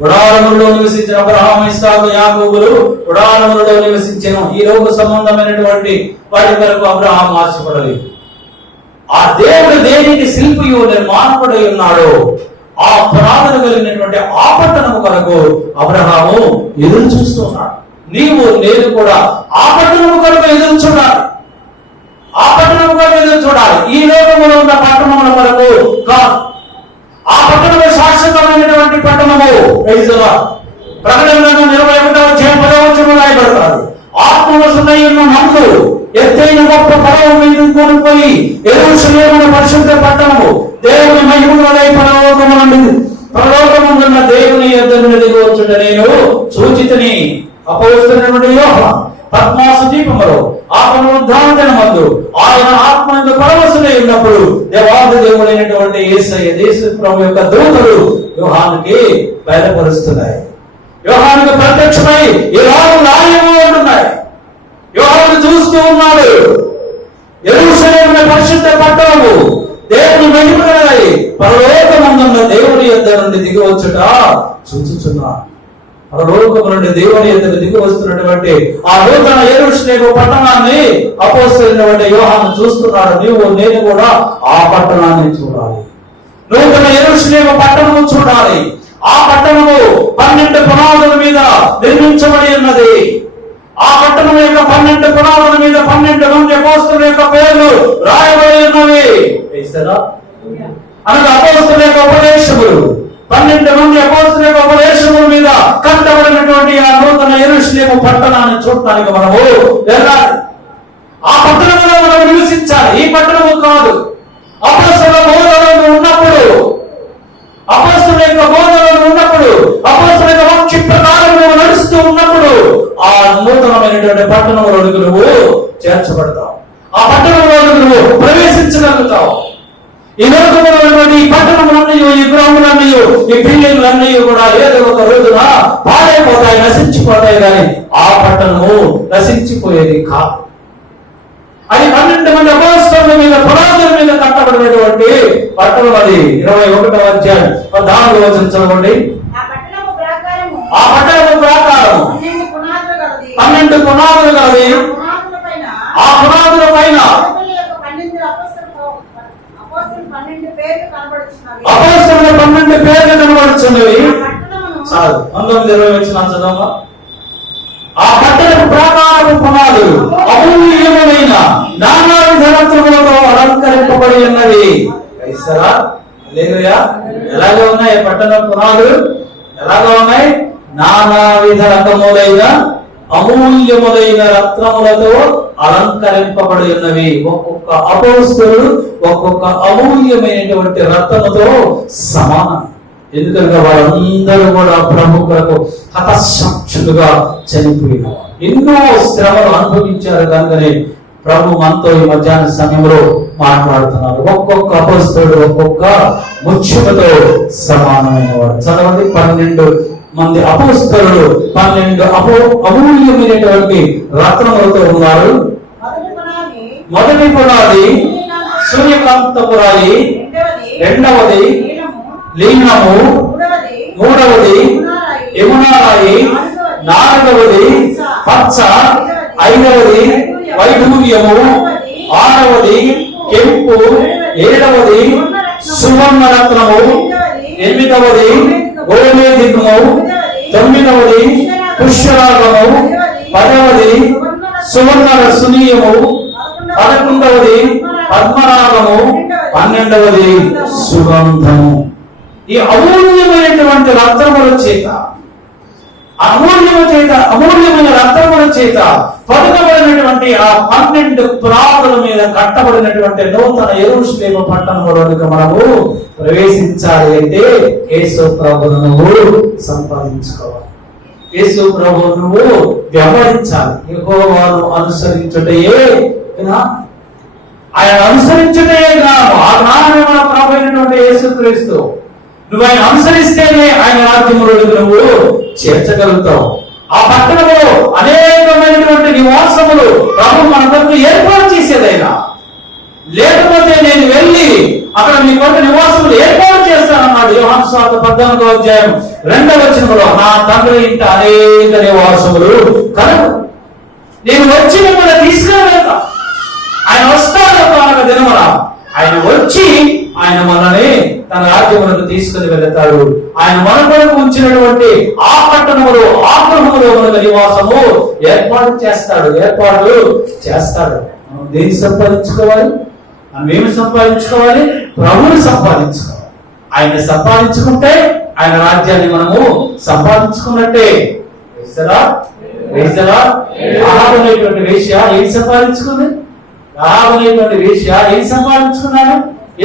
గుడారములో నివసించిన అబ్రహాము, ఇస్సాకు, యాకోబులు గుడారములలో నివసించెను. ఈ లోక సంబంధమైనటువంటి వాటి కొరకు అబ్రహాము ఆశపడలేదు. ఆ దేవుడు దేనికి శిల్పియు నిర్మాణకుడై ఉన్నాడో ఆ పునాదులు కలిగినటువంటి ఆ పట్టణము కొరకు అబ్రహాము ఎదురు చూస్తున్నాడు. నీవు నేను కూడా ఆ పట్టణము కొరకు ఎదురు చూడాలి. ఈ లోకములో ఉన్న పట్టణముల కొరకు కాదు. ఆ పట్టణము శాశ్వతమైనటువంటి పట్టణము. ప్రకటన 21వ అధ్యాయం 10వ వచనంలో రాయబడతారు. ఆత్మవశులై ఉన్న మనుషులు ఎత్తైన గొప్ప పడవ మీద కొనుక్కొని యెరూషలేము పరిశుద్ధ పట్టణము దేవుని మహిమలై పరలోకమున్న దేవుని యొద్ద నుండి దిగి వచ్చుట నేను సూచితని. అపొస్తలుడైన యోహాను పద్మాసు దీపములో ఆ పునరుద్ధానమందు ఆయన ఆత్మయందు పరవశుడై ఉన్నప్పుడు దేవాది దేవుడైనటువంటి యేసయ్య యేసు ప్రభు యొక్క దూతలు యోహానుకి బయలుపరుస్తున్నాయి. యోహానుకు ప్రత్యక్షమై ఇలాగూ రాయము అంటున్నాయి. యోహాను చూస్తూ ఉన్నాడు. యెరూషలేము పరిశుద్ధ పట్టణము దేవుని మహిమలై పరలోకమందున్న దేవుని యొద్ద నుండి దిగి వచ్చుట చూచుచున్నాడు. పరలోకము నుండి దేవుని యొద్దకు దిగి వస్తున్నటువంటి ఆ నూతన యెరూషలేము పట్టణాన్ని అపోస్తలుడైన యోహాను చూస్తున్నాడు. నీవు నేను కూడా ఆ పట్టణాన్ని చూడాలి. నూతన యెరూషలేము పట్టణము చూడాలి. ఆ పట్టణము 12 పునాదుల మీద నిర్మించబడి ఉన్నది. ఆ పట్టణం యొక్క 12 పునాదుల మీద 12 మంది అపోస్తలుల యొక్క పేర్లు రాయబడి ఉన్నవి. అనగా అపోస్తలుల యొక్క ఉపదేశములు 12 మంది అపోస్తలుల యొక్క ఉపదేశముల మీద కట్టబడినటువంటి ఆ నూతన యెరూషలేము పట్టణాన్ని చూడటానికి మనము వెళ్ళాలి. ఆ పట్టణంలో మనం నివసించాలి. ఈ పట్టణము కాదు. అపోస్తలుల బోధనలో ఉన్నప్పుడు పట్టణంలోనికి నువ్వు చేర్చబడతావు. ఆ పట్టణంలోనికి నువ్వు ప్రవేశించగలుగుతావు. ఈ లోకంలో ఈ పట్టణములన్నయూ, ఈ గృహములన్నయూ, ఈ బిల్డింగ్లన్నీ కూడా ఏదో ఒక రోజున పాడైపోతాయి, నశించిపోతాయి. కానీ ఆ పట్టణము నశించిపోయేది కాదు. అది 12 మంది అపోస్తలుల మీద పునాదుల మీద కట్టబడినటువంటి పట్టణం. అది 21వ అధ్యాయం 14వ వచనం చదవండి. ఆ పట్టణము ప్రాకారము 12 పునాదులు గలది. ఆ పునాదుల పైన అపోస్తలుల 12 పేర్లు కనబడుచున్నవి. చాలు. 19-20 వచనం చదవమా. ఆ పట్టణపు ప్రాకారపు పునాదులు అమూల్యమైన నానా విధరత్నములతో అలంకరింపబడి ఉన్నది. ఎలాగా ఉన్నాయి పట్టణ పునాదులు? ఎలాగా ఉన్నాయి? నానా విధ రకములైన అమూల్యములైన రత్నములతో అలంకరింపబడి ఉన్నవి. ఒక్కొక్క అపోస్తలుడు ఒక్కొక్క అమూల్యమైనటువంటి రత్నముతో సమానం. ఎందుకంటే వాళ్ళందరూ కూడా ప్రభువులకు హతసాక్షులుగా చనిపోయినారు. ఎన్నో శ్రమలు అనుభవించారు. కనుకనే ప్రభు మనతో ఈ మధ్యాహ్న సమయంలో మాట్లాడుతున్నారు. ఒక్కొక్క అపోస్తలుడు ఒక్కొక్క ముత్యముతో సమానమైన వాడు. చదవండి. 12 మంది అపోస్తలుడు 12 అమూల్యమైనటువంటి రత్నములతో ఉన్నారు. మొదటి పునాది సూర్యకాంతపు రాయి, రెండవది లీనము, మూడవది యమునా రాయి, నాలుగవది పచ్చ, ఐదవది వైఢూర్యము, ఆరవది కెంపు, ఏడవది సువర్ణ రత్నము, ఎనిమిదవది గోమేధికము, తొమ్మిదవది పుష్యరాగము, 10వది సువర్ణ సునీయము, 11వది పద్మరాగము, 12వది సుగంధము. ఈ అమూల్యమైనటువంటి రత్నముల చేత, అమూల్యమైన రత్నముల చేత పదుకబడినటువంటి ఆ 12 పునాదుల మీద కట్టబడినటువంటి నూతన యెరూషలేము పట్టణంలోనికి మనము ప్రవేశించాలి అంటే యేసు ప్రభువును నువ్వు సంపాదించుకోవాలి. యేసు ప్రభువును నువ్వు వెంబడించాలి. యెహోవాను అనుసరించుటయే ఆయన అనుసరించుటే జ్ఞానం. ఆ జ్ఞానమే మన ప్రభు అయినటువంటి యేసుక్రీస్తు. నువ్వు ఆయన అనుసరిస్తేనే ఆయన రాజ్యములోకి నువ్వు చేర్చగలుగుతావు. ఆ పట్టణంలో అనేకమైనటువంటి నివాసములు ప్రభు మన కొరకు ఏర్పాటు చేసేదైనా. లేకపోతే నేను వెళ్ళి అక్కడ మీ కొరకు నివాసములు ఏర్పాటు చేస్తానన్నాడు. యోహాను సువార్త 14వ అధ్యాయం 2వ వచనంలో, నా తండ్రి ఇంట అనేక నివాసములు కలవు, నేను వచ్చి మిమ్మల్ని తీసుకుని వెళ్తా. ఆయన వస్తాడు ఒక దినమున. ఆయన వచ్చి ఆయన మనల్ని తన రాజ్యములకు తీసుకుని వెళ్తాడు. ఆయన మన కొరకు ఉంచినటువంటి ఆ పట్టణములో, ఆ గృహములో మనకు నివాసము ఏర్పాటు చేస్తాడు. మనం దేన్ని సంపాదించుకోవాలి? మనం ఏమి సంపాదించుకోవాలి? ప్రభువుని సంపాదించుకోవాలి. ఆయన సంపాదించుకుంటే ఆయన రాజ్యాన్ని మనము సంపాదించుకున్నట్టే. రాహాబనేటువంటి వేశ్య ఏం సంపాదించుకుంది? రాహాబనేటువంటి వేశ్య ఏం సంపాదించుకున్నాడు?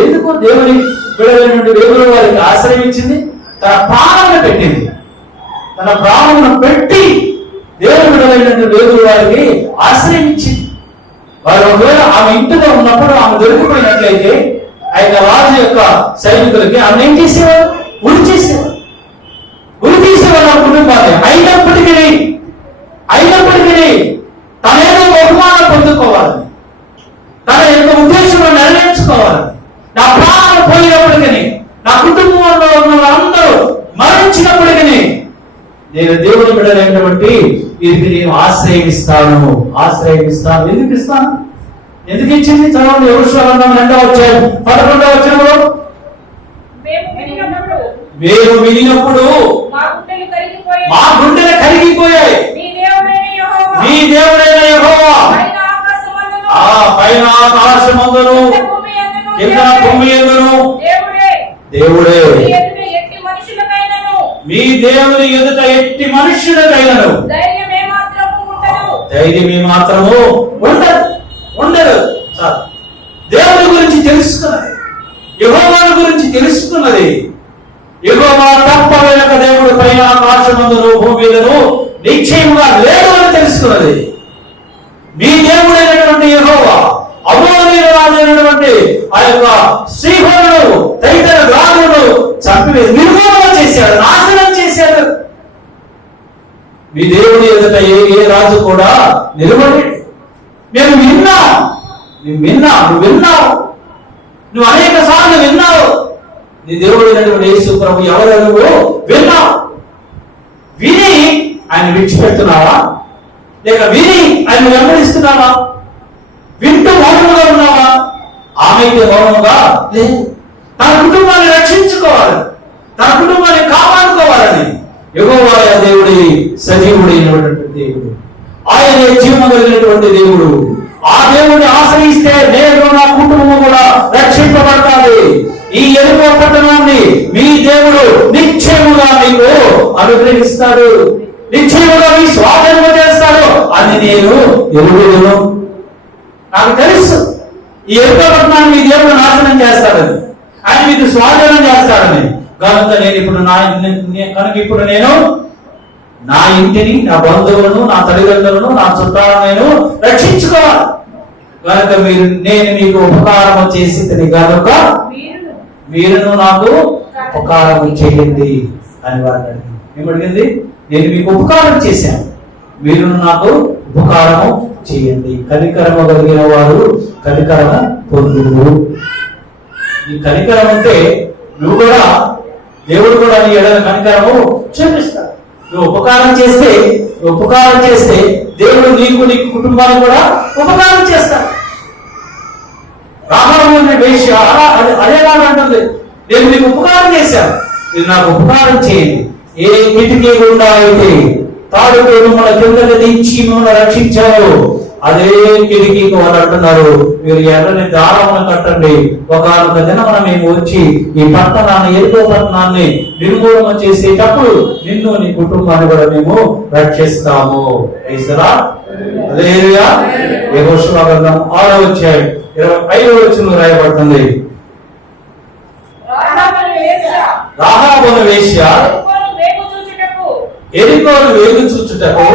ఎందుకు? దేవుని బిడ్డలైనటువంటి దేవుడు వారికి ఆశ్రయించింది. తన ప్రాణమును పెట్టింది. తన ప్రాణమును పెట్టి దేవుని బిడ్డలైనటువంటి దేవుడు వారికి ఆశ్రయించింది. వారు ఒకవేళ ఆమె ఇంటిలో ఉన్నప్పుడు ఆమె దొరికిపోయినట్లయితే ఆయన రాజు యొక్క సైనికులకి ఆమె ఏం చేసేవారు? ఉరి చేసేవారు ఆ కుటుంబాన్ని. అయినప్పటికీ తనేదో బహుమానం పొందుకోవాలని, తన యొక్క ఉద్దేశంలో నెరవేర్చుకోవాలని, నా ప్రాణాలు పోయినప్పటికీ, నా కుటుంబంలో ఉన్న అందరూ మరణించినప్పటికీ నేను దేవుని బిడ్డలైనటువంటి వీరికి నేను ఆశ్రయిస్తాను. ఎందుకు ఇస్తాను? ఎందుకు ఇచ్చింది? చదవండి. యెహోషువ గ్రంథం 2వ అధ్యాయం 11వ వచనంలో, మేము వినినప్పుడు మా గుండెలు కరిగిపోయాయి. మీ దేవుడైన యెహోవా పైన ఆకాశమందును కింద భూమి యందును దేవుడే. మీ దేవుని ఎదుట ఎట్టి మనుష్యులకైనను ధైర్యమే మాత్రము ఉండదు. దేవుని గురించి తెలుసుకున్నది, యెహోవాను గురించి తెలుసుకున్నది. యెహోవా తప్ప వెనక దేవుడు పైన ఆకాశమందును భూమి మీదను నిశ్చయముగా లేడు అని తెలుసుకున్నది. ఆ యొక్క శ్రీహోనుడు తదితర రాజులను చంపివేసి నిర్మూలన చేశాడు, నాశనం చేశాడు. మీ దేవుని ఎదుట ఏ రాజు కూడా నిలబడి నేను విన్నావు, నువ్వు నువ్వు అనేక సార్లు విన్నావు. నీ దేవుడైనటువంటి యేసు ప్రభు ఎవరు నువ్వు విన్నావు. విని ఆయన విడిచిపెడుతున్నావా, లేక విని ఆయన వెంబడిస్తున్నావా? వింటూ మౌనంగా ఉన్నావా? ఆమెకి మౌనంగా లేదు. తన కుటుంబాన్ని రక్షించుకోవాలి, తన కుటుంబాన్ని కాపాడుకోవాలని యెహోవా దేవుడి సజీవుడైనటువంటి దేవుడు, ఆయనే జీవము కలిగినటువంటి దేవుడు. ఆ దేవుడిని ఆశ్రయిస్తే నేను నా కుటుంబం కూడా రక్షింపబడతాది. ఈ ఎరుకో పట్టణాన్ని మీ దేవుడు నిశ్చయముగా మీకు అనుగ్రహిస్తాడు, నిశ్చయముగా మీ స్వాధీనము చేస్తాడు అని నేను ఎరుగుదును. నాకు తెలుసు ఈ ఎరుకో పట్టణాన్ని మీ దేవుడు నాశనం చేస్తాడని, ఆయన మీకు స్వాధీనం చేస్తాడని. కనుక ఇప్పుడు నేను నా ఇంటిని, నా బంధువులను, నా తల్లిదండ్రులను, నా చుట్టాలను నేను రక్షించుకోవాలి. కనుక నేను మీకు ఉపకారం చేసి కనుక మీరును నాకు ఉపకారం చేయండి అని వాడు ఏమడిగింది? నేను మీకు ఉపకారం చేశాను, మీరు నాకు ఉపకారము చేయండి. కనికరము కలిగిన వారు కనికరము పొందురు. ఈ కనికరం అంటే నువ్వు కూడా, దేవుడు కూడా నీ ఎడల కనికరము చూపిస్తాడు. నువ్వు ఉపకారం చేస్తే దేవుడు నీకు నీ కుటుంబానికి కూడా ఉపకారం చేస్తాడు. రాహాబు అనే వేశ్య అదే కాదు అంటుంది, నేను మీకు ఉపకారం చేశాను, మీరు నాకు ఉపకారం చేయండి. ఏ కిటికీ గుండా అయితే తాడుతో మిమ్మల్ని కిందకి దించి మిమ్మల్ని రక్షించారు, అదే కిటికీకి వాళ్ళు అంటున్నారు, మీరు ఎర్రని దారమును కట్టండి. ఒకనొక దినమున మేము వచ్చి ఈ పట్టణాన్ని, ఎరుకో పట్టణాన్ని నిర్మూలన చేసేటప్పుడు నిన్ను నీ కుటుంబాన్ని కూడా మేము రక్షిస్తాము. హల్లెలూయా. యెహోషువ గ్రంథం 6వ అధ్యాయం 25వ వచనంలో రాయబడుతుంది, రాహాబును వేశ్య ఎరికోను వేగు చూచుటకు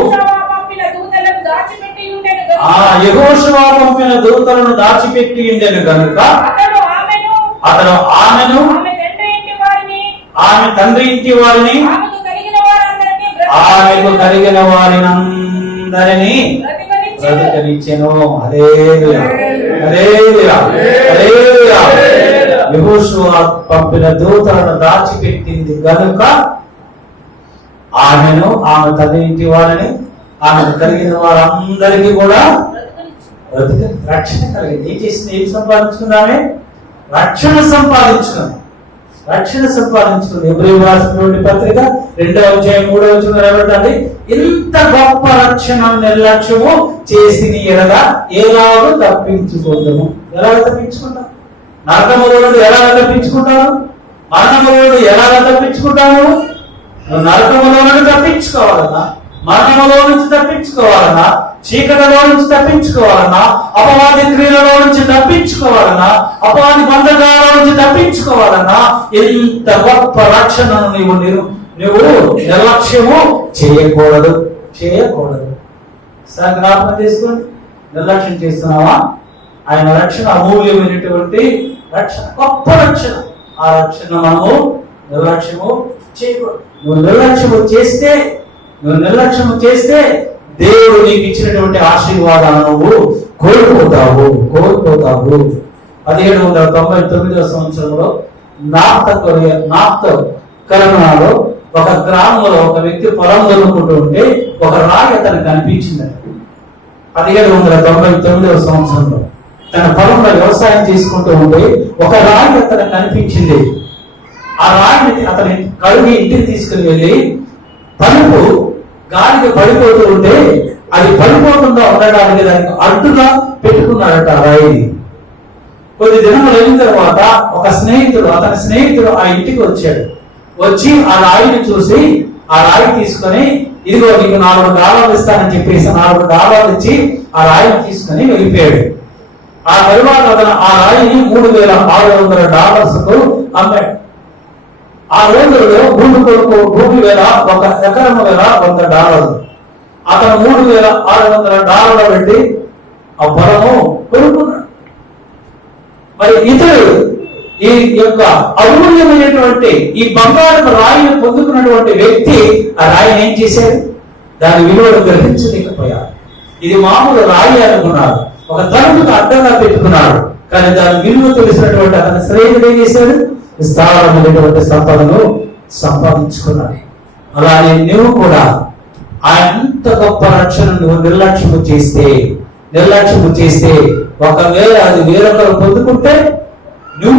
యెహోషువ పంపిన దూతలను దాచిపెట్టి ఉండెను గనుక అతను ఆమెను, ఆమె తండ్రి ఇంటి వారిని, ఆమెకు కలిగిన వారిని అందరినీ బ్రతికనిచ్చెను. హల్లెలూయా, హల్లెలూయా, హల్లెలూయా. యెహోషువ పంపిన దూతలను దాచిపెట్టింది గనుక ఆమెను, ఆమె తండ్రి ఇంటి వారిని, ఆమెకు కలిగిన వారందరికీ కూడా రక్షణ కలిగింది. ఏం చేసింది? ఏం సంపాదించుకున్నామే? రక్షణ సంపాదించుకుంది. హెబ్రీయులకు రాసినటువంటి పత్రిక 2వ అధ్యాయం 3వ వచనం రాయబడింది, ఇంత గొప్ప రక్షణ నిర్లక్ష్యము చేసి ఎలాగా ఎలాగో తప్పించుకుందాము. ఎలాగ తప్పించుకుంటాం? నరకములో నుండి ఎలాగ తప్పించుకుంటాను? మరణములో నుండి ఎలాగ తప్పించుకుంటాను? నరకములో నుండి తప్పించుకోవాలన్నా, మరణములో నుంచి తప్పించుకోవాలన్నా, చీకటిలో నుంచి తప్పించుకోవాలన్నా, అపవాది క్రియలలో నుంచి తప్పించుకోవాలన్నా, అపవాది బంధకాల నుంచి తప్పించుకోవాలన్నా, ఇంత గొప్ప రక్షణను నువ్వు నిర్లక్ష్యము చేయకూడదు. జ్ఞాపకం చేసుకోండి. నిర్లక్ష్యం చేస్తున్నావా? ఆయన రక్షణ అమూల్యమైనటువంటి రక్షణ, గొప్ప రక్షణ. ఆ రక్షణ మనము నిర్లక్ష్యము చేయకూడదు. నువ్వు నిర్లక్ష్యము చేస్తే దేవుడు నీకు ఇచ్చినటువంటి ఆశీర్వాదాలను నువ్వు కోల్పోతావు. 1799వ సంవత్సరంలో నార్త్ ఒక గ్రామంలో ఒక వ్యక్తి పొలం దొరుకుంటూ ఉంటే ఒక రాయి అతను కనిపించింది. 1799వ సంవత్సరంలో తన పొలంలో వ్యవసాయం చేసుకుంటూ ఉంటే ఒక రాయి అతను కనిపించింది. ఆ రాయిని అతని కడుగు ఇంటికి తీసుకుని వెళ్ళి పలుపు గాలికి పడిపోతూ ఉంటే అది పడిపోకుండా ఉండడానికి దానికి అడ్డుగా పెట్టుకున్నాడట ఆ రాయిని. కొద్ది దినములు అయిన తర్వాత అతని స్నేహితుడు ఆ ఇంటికి వచ్చాడు. వచ్చి ఆ రాయిని చూసి ఆ రాయి తీసుకొని, ఇదిగో నీకు $4 ఇస్తానని చెప్పేసి $4 ఇచ్చి ఆ రాయిని తీసుకొని వెళ్ళిపోయాడు. ఆ తరువాత అతను ఆ రాయిని $3,600కు అమ్మాడు. ఆ రోజుల్లో భూమి వేల ఒక ఎకరము వేల $100. అతను $3,600 పెట్టి ఆ పొలము కొనుక్కున్నాడు. మరి ఇతరుడు ఈ యొక్క అమూల్యమైనటువంటి ఈ బంగారు రాయిని పొందుకున్నటువంటి వ్యక్తి ఆ రాయిని ఏం చేశాడు? దాని విలువను గ్రహించలేకపోయాడు. ఇది మామూలు రాయి అనుకున్నాడు, ఒక తలుపుకు అడ్డంగా పెట్టుకున్నాడు. కానీ దాని విలువ తెలిసినటువంటి అతని శ్రేణుడు ఏం చేశాడు? విస్తారమైనటువంటి సంపదను సంపాదించుకున్నాడు. అలానే నువ్వు కూడా అంత గొప్ప రక్షణ నువ్వు నిర్లక్ష్యము చేస్తే ఒకవేళ అది వేరొకరు పొందుకుంటే నువ్వు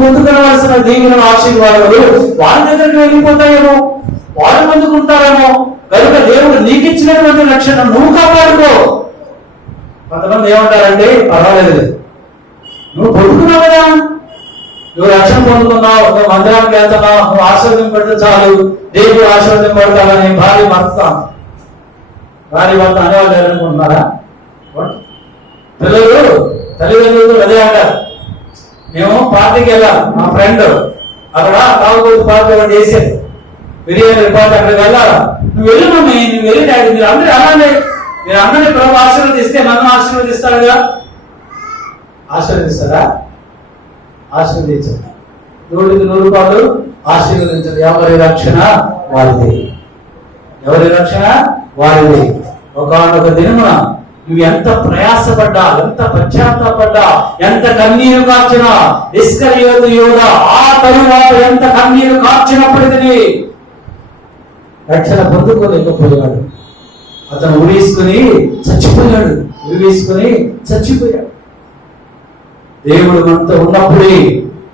పొందుకోవాల్సిన దేవుని ఆశీర్వాదాలు వాళ్ళ దగ్గరికి వెళ్ళిపోతాయేమో, వాళ్ళు పొందుకుంటారేమో. కనుక దేవుడు నీకు ఇచ్చినటువంటి రక్షణ నువ్వు కాపాడుకో. కొంతమంది ఏమంటారంటే, పర్వాలేదు నువ్వు పొందుకున్నావు కదా, నువ్వు రక్షణ పొందుకున్నావు, నువ్వు మందిరానికి వెళ్తున్నావు, నువ్వు ఆశీర్వదింపడితే చాలు, దేవుడు ఆశీర్వదింపడతావని భార్య భర్త అనేవాళ్ళు అనుకుంటున్నారా? పిల్లలు తల్లిదండ్రులు అదే అంటారు. మేము పార్టీకి వెళ్ళాలి, మా ఫ్రెండ్ అక్కడ తాగుబోతు పార్టీ ఒకటి చేసేది, బిర్యానీ పార్టీ అక్కడికి వెళ్ళాలా, నువ్వు వెళ్ళి మమ్మీ, నువ్వు వెళ్ళి డాడీ, మీరు అందరూ అలానే, మీరు అందరినీ ప్రభు ఆశీర్వదిస్తే నన్ను ఆశీర్వదిస్తారుగా. ఆశీర్వదిస్తారా? ఆశీర్వదించండి. 100కి 100 రూపాయలు ఆశీర్వదించండి. ఎవరి రక్షణ వారిది, ఎవరి రక్షణ వారిది. ఒకనొక దినమున నువ్వు ఎంత ప్రయాసపడ్డా, ఎంత పశ్చాత్తాపడ్డా, ఎంత కన్నీరు కార్చినా, ఇస్కరియోతు యూదా ఆ తరువాత ఎంత కన్నీరు కార్చినప్పటికీ రక్షణ పొందుకోలేకపోయాడు. అతను ఉరేసుకుని చచ్చిపోయాడు. దేవుడు మనతో ఉన్నప్పుడే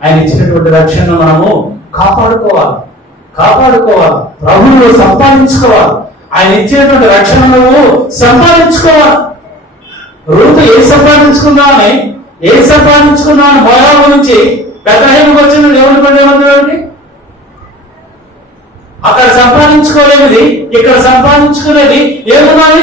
ఆయన ఇచ్చినటువంటి రక్షణ మనము కాపాడుకోవాలి. ప్రభువులో సంపాదించుకోవాలి. ఆయన ఇచ్చినటువంటి రక్షణ నువ్వు సంపాదించుకోవాలి. రూతు ఏం సంపాదించుకున్నా అని మోయాబు నుంచి బెత్లెహేముకు వచ్చిన దేవుని పని ఏమంటాడు? అక్కడ సంపాదించుకోలేనిది ఇక్కడ సంపాదించుకునేది ఏమున్నాయి?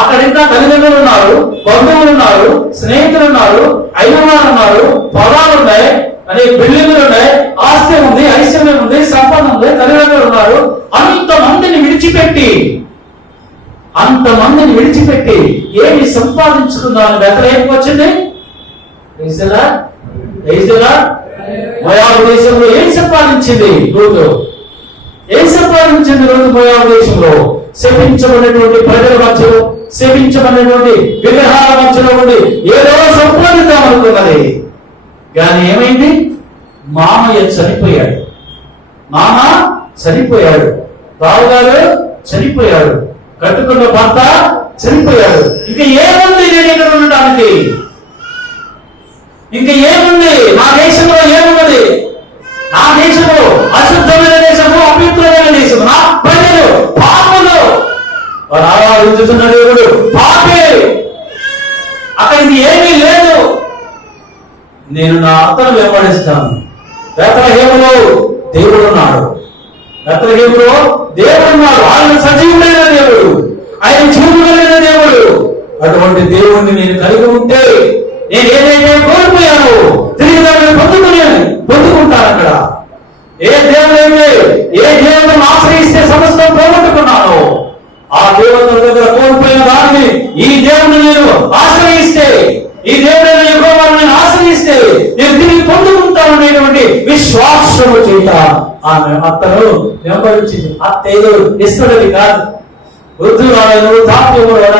అక్కడ ఇంకా తల్లిదండ్రులు ఉన్నారు, బంధువులు ఉన్నారు, స్నేహితులు ఉన్నారు, ఐదువారు ఉన్నారు, పొలాలు ఉన్నాయి, అనేక బిల్డింగ్లు ఉన్నాయి, ఆస్తి ఉంది, ఐశ్వర్యం ఉంది, సంపద ఉంది, తల్లిదండ్రులు ఉన్నారు. అంతమందిని విడిచిపెట్టి ఏమి సంపాదించుకుందామని బెత్లెహేముకు వచ్చింది? మోయాబు దేశంలో ఏం సంపాదించింది రోజు? మోయాబు దేశంలో శపించబడినటువంటి ప్రజల మధ్యలో, శపించబడినటువంటి విగ్రహాల మధ్యలో ఉండి ఏదో సంపాదిద్దామనుకున్నది. కానీ ఏమైంది? మామయ్య చనిపోయాడు, బావగారు చనిపోయాడు, కట్టుకున్న భర్త చనిపోయాడు. ఇంకా ఏముంది నేను ఇక్కడ ఉండడానికి? ఇంకా ఏముంది? నా దేశంలో ఏమున్నది? నా దేశము అశుద్ధమైన దేశము, అపవిత్రమైన దేశము, నా ప్రజలు పాపులు, వారు ఆరాధించుతున్న దేవుడు పాపే. అక్కడ ఇది ఏమీ లేదు. నేను నా అత్తను వెంబడిస్తాను. బెత్లెహేములో దేవుడున్నాడు, ఆయన సజీవుడైన దేవుడు, ఆయన జీవుడైన దేవుడు. అటువంటి దేవుణ్ణి నేను కలిగి ఉంటే నేను ఏదైతే కోల్పోయానో తిరిగి దాన్ని పొందుకుంటాను. అక్కడ ఏ దేవుడిని ఆశ్రయిస్తే సమస్తం పోగొట్టుకున్నాను, ఆ దేవుని దగ్గర కోల్పోయిన దాన్ని ఈ దేవుని నేను ఆశ్రయిస్తే, ఈ దేవుడైన యెహోవాను నేను ఆశ్రయిస్తే నేను తిరిగి పొందుకుంటాననేటువంటి విశ్వాసము చేత ఆమె అత్తను వెంబడించింది. అత్త ఏదో ఇస్తుందని కాదు, వృద్ధురాలను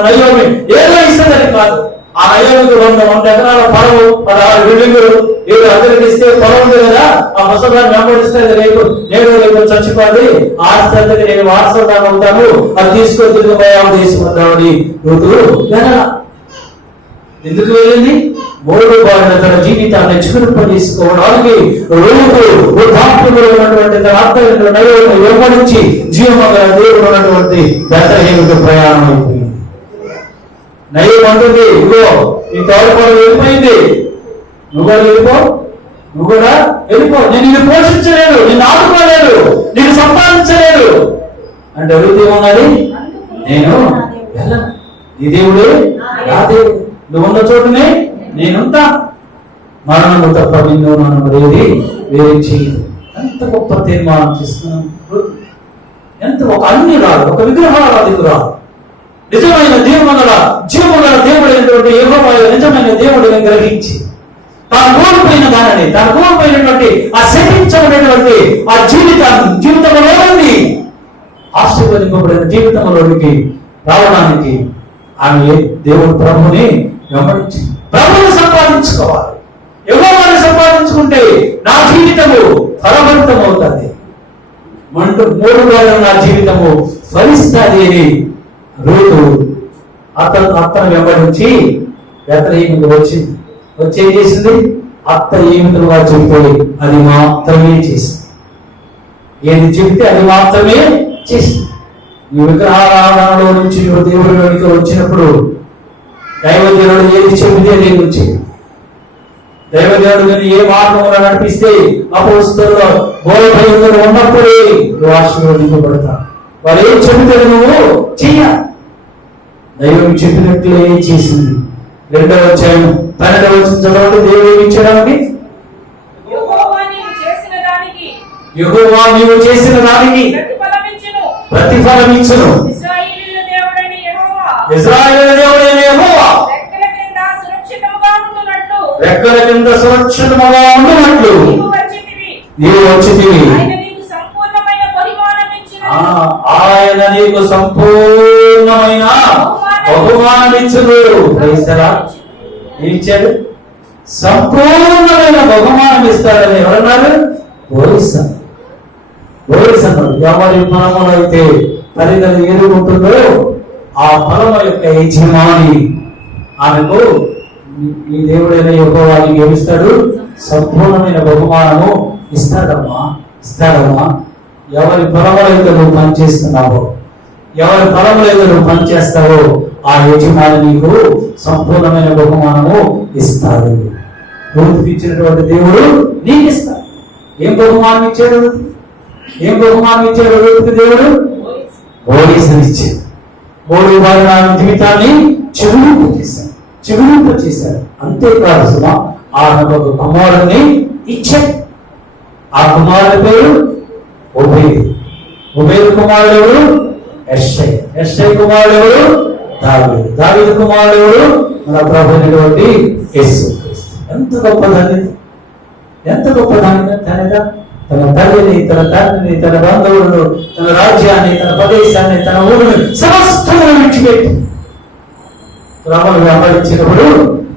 నయోమి ఏదో ఇస్తుందని కాదు. ఆ నయోమికి 100 ఎకరాల పొలము, 16 బిల్డింగులు, ఏదో అందరికి ఇస్తే పొలం ఉంది కదా, ఆ ముసలాన్ని వెంబడిస్తే నేను చచ్చిపోయింది, ఆస్తి నేను వారసత్వం అవుతాను, అది తీసుకొని తిరిగి మోయాబు దేశం వద్దామని ఋతువు ఎందుకు వెళ్ళింది? మోడుబారిన తన జీవితాన్ని చిగురింపజేసుకోవడానికి వృద్ధాప్యంలో ఉన్నటువంటి తన అత్తయ్య నయోమిని వెంబడించి జీవమగల దేవుడు ఉన్నటువంటి బెత్లెహేముకు ప్రయాణం అయిపోయింది. నయోమి అంటుంది, ఇగో ఈ తోటపడి వెళ్ళిపోయింది, నువ్వు కూడా వెళ్ళిపో, నేను నిన్ను పోషించలేడు, నిన్ను ఆదుకోలేడు, నిన్ను సంపాదించలేడు అంటే అడుగుతూ ఉన్నది. నేను వెళ్ళను, ఈ దేవుడు నా దేవుడు, నువ్వు ఉన్న చోటునే నేనుంటా, మరణము తప్ప నిన్ను నన్ను వేరే చేయదు. ఎంత గొప్ప తీర్మానం చేస్తున్నాను. ఎంత ఒక అన్యురాలు, ఒక విగ్రహారాధికురాలు, నిజమైన జీవముగల దేవుడైనటువంటి యెహోవా నిజమైన దేవుడిని గ్రహించి కోల్పోయిన దానిని, తను కోల్పోయినటువంటి ఆ శపించబడినటువంటి ఆ జీవితంలో ఉంది ఆశీర్వదింపబడిన జీవితంలోనికి రావడానికి ఆమె దేవుడు ప్రభుని వెంబడించి ప్రభుని సంపాదించుకోవాలి. యెహోవాను సంపాదించుకుంటే నా జీవితము ఫలవంతం అవుతుంది, 3 రోజులు నా జీవితము ఫలిస్తుంది అని రూతు అత్తను వెంబడించి బేత్లెహేముకు వచ్చింది. వచ్చి ఏం చేసింది? అత్త ఏమిటలుగా చెబితే అది మాత్రమే చేసింది. ఏది చెబితే అది మాత్రమే చేసింది. ఈ విగ్రహారాధనలో నుంచి దేవుడిలోనికి వచ్చినప్పుడు దైవదేవుడు ఏది చెబితే అది నుంచి దైవదేవుడు ఏ మార్గంలో నడిపిస్తే అపోస్తలులు బోధకులు ఉన్నప్పుడే నువ్వు ఆశీర్వదింపబడతా. వారు ఏం చెబితే నువ్వు చెయ్యాలి. దైవం చెప్పినట్లే చేసింది. 2వ అధ్యాయం 12వ వచనం చదవండి. దేవుడు ఏమి ఇచ్చడానికి? యెహోవా నీవు చేసిన దానికి ప్రతిఫలం ఇచ్చును. ఇశ్రాయేలు దేవుడైన యెహోవా రెక్కల కింద సురక్షితముగా ఉండునట్లు నీవు వచ్చితివి. ఆయన నీకు సంపూర్ణమైన బహుమానం ఇచ్చును. ఇచ్చాడు, సంపూర్ణమైన బహుమానం ఇస్తాడని ఎవరన్నారు? బోధిస్తాను. ఎవరి ఫలములు అయితే తల్లిదండ్రులు ఎదుర్కొంటుందో ఆ ఫలము యొక్క యజమాని ఆమెకు ఈ దేవుడైన యెహోవాకి ఏమిస్తాడు? సంపూర్ణమైన బహుమానము ఇస్తాడమ్మా. ఎవరి ఫలములైతే నువ్వు పనిచేస్తున్నావో, ఎవరి ఫలములైతే నువ్వు పనిచేస్తావో ఆ యజమాని నీకు సంపూర్ణమైన బహుమానము ఇస్తాడు. రూతుకు ఇచ్చినటువంటి దేవుడు నీకు ఇస్తాడు. ఏం బహుమానం ఇచ్చాడు? రూతుకు దేవుడు బోధిసని ఇచ్చాడు. 3 వారాల జీవితాన్ని చిగురింపు చేశాడు. అంతేకాదు సుమా, ఆమెకు ఒక కుమారుడిని ఇచ్చాడు. ఆ కుమారుడి పేరు ఒబేదు కుమారుడు ఎవరు? యెషై కుమారుడు ఎవరు? దావీదు కుమారుడు ఎవరు? మన ప్రభు అయినటువంటి యేసుక్రీస్తు. ఎంత గొప్ప ధన్యత! తన తల్లిని, తన తండ్రిని, తన బంధువులను, తన రాజ్యాన్ని, తన ప్రదేశాన్ని, తన ఊరిని సమస్తము విడిచిపెట్టి రాములు వెంబడించినప్పుడు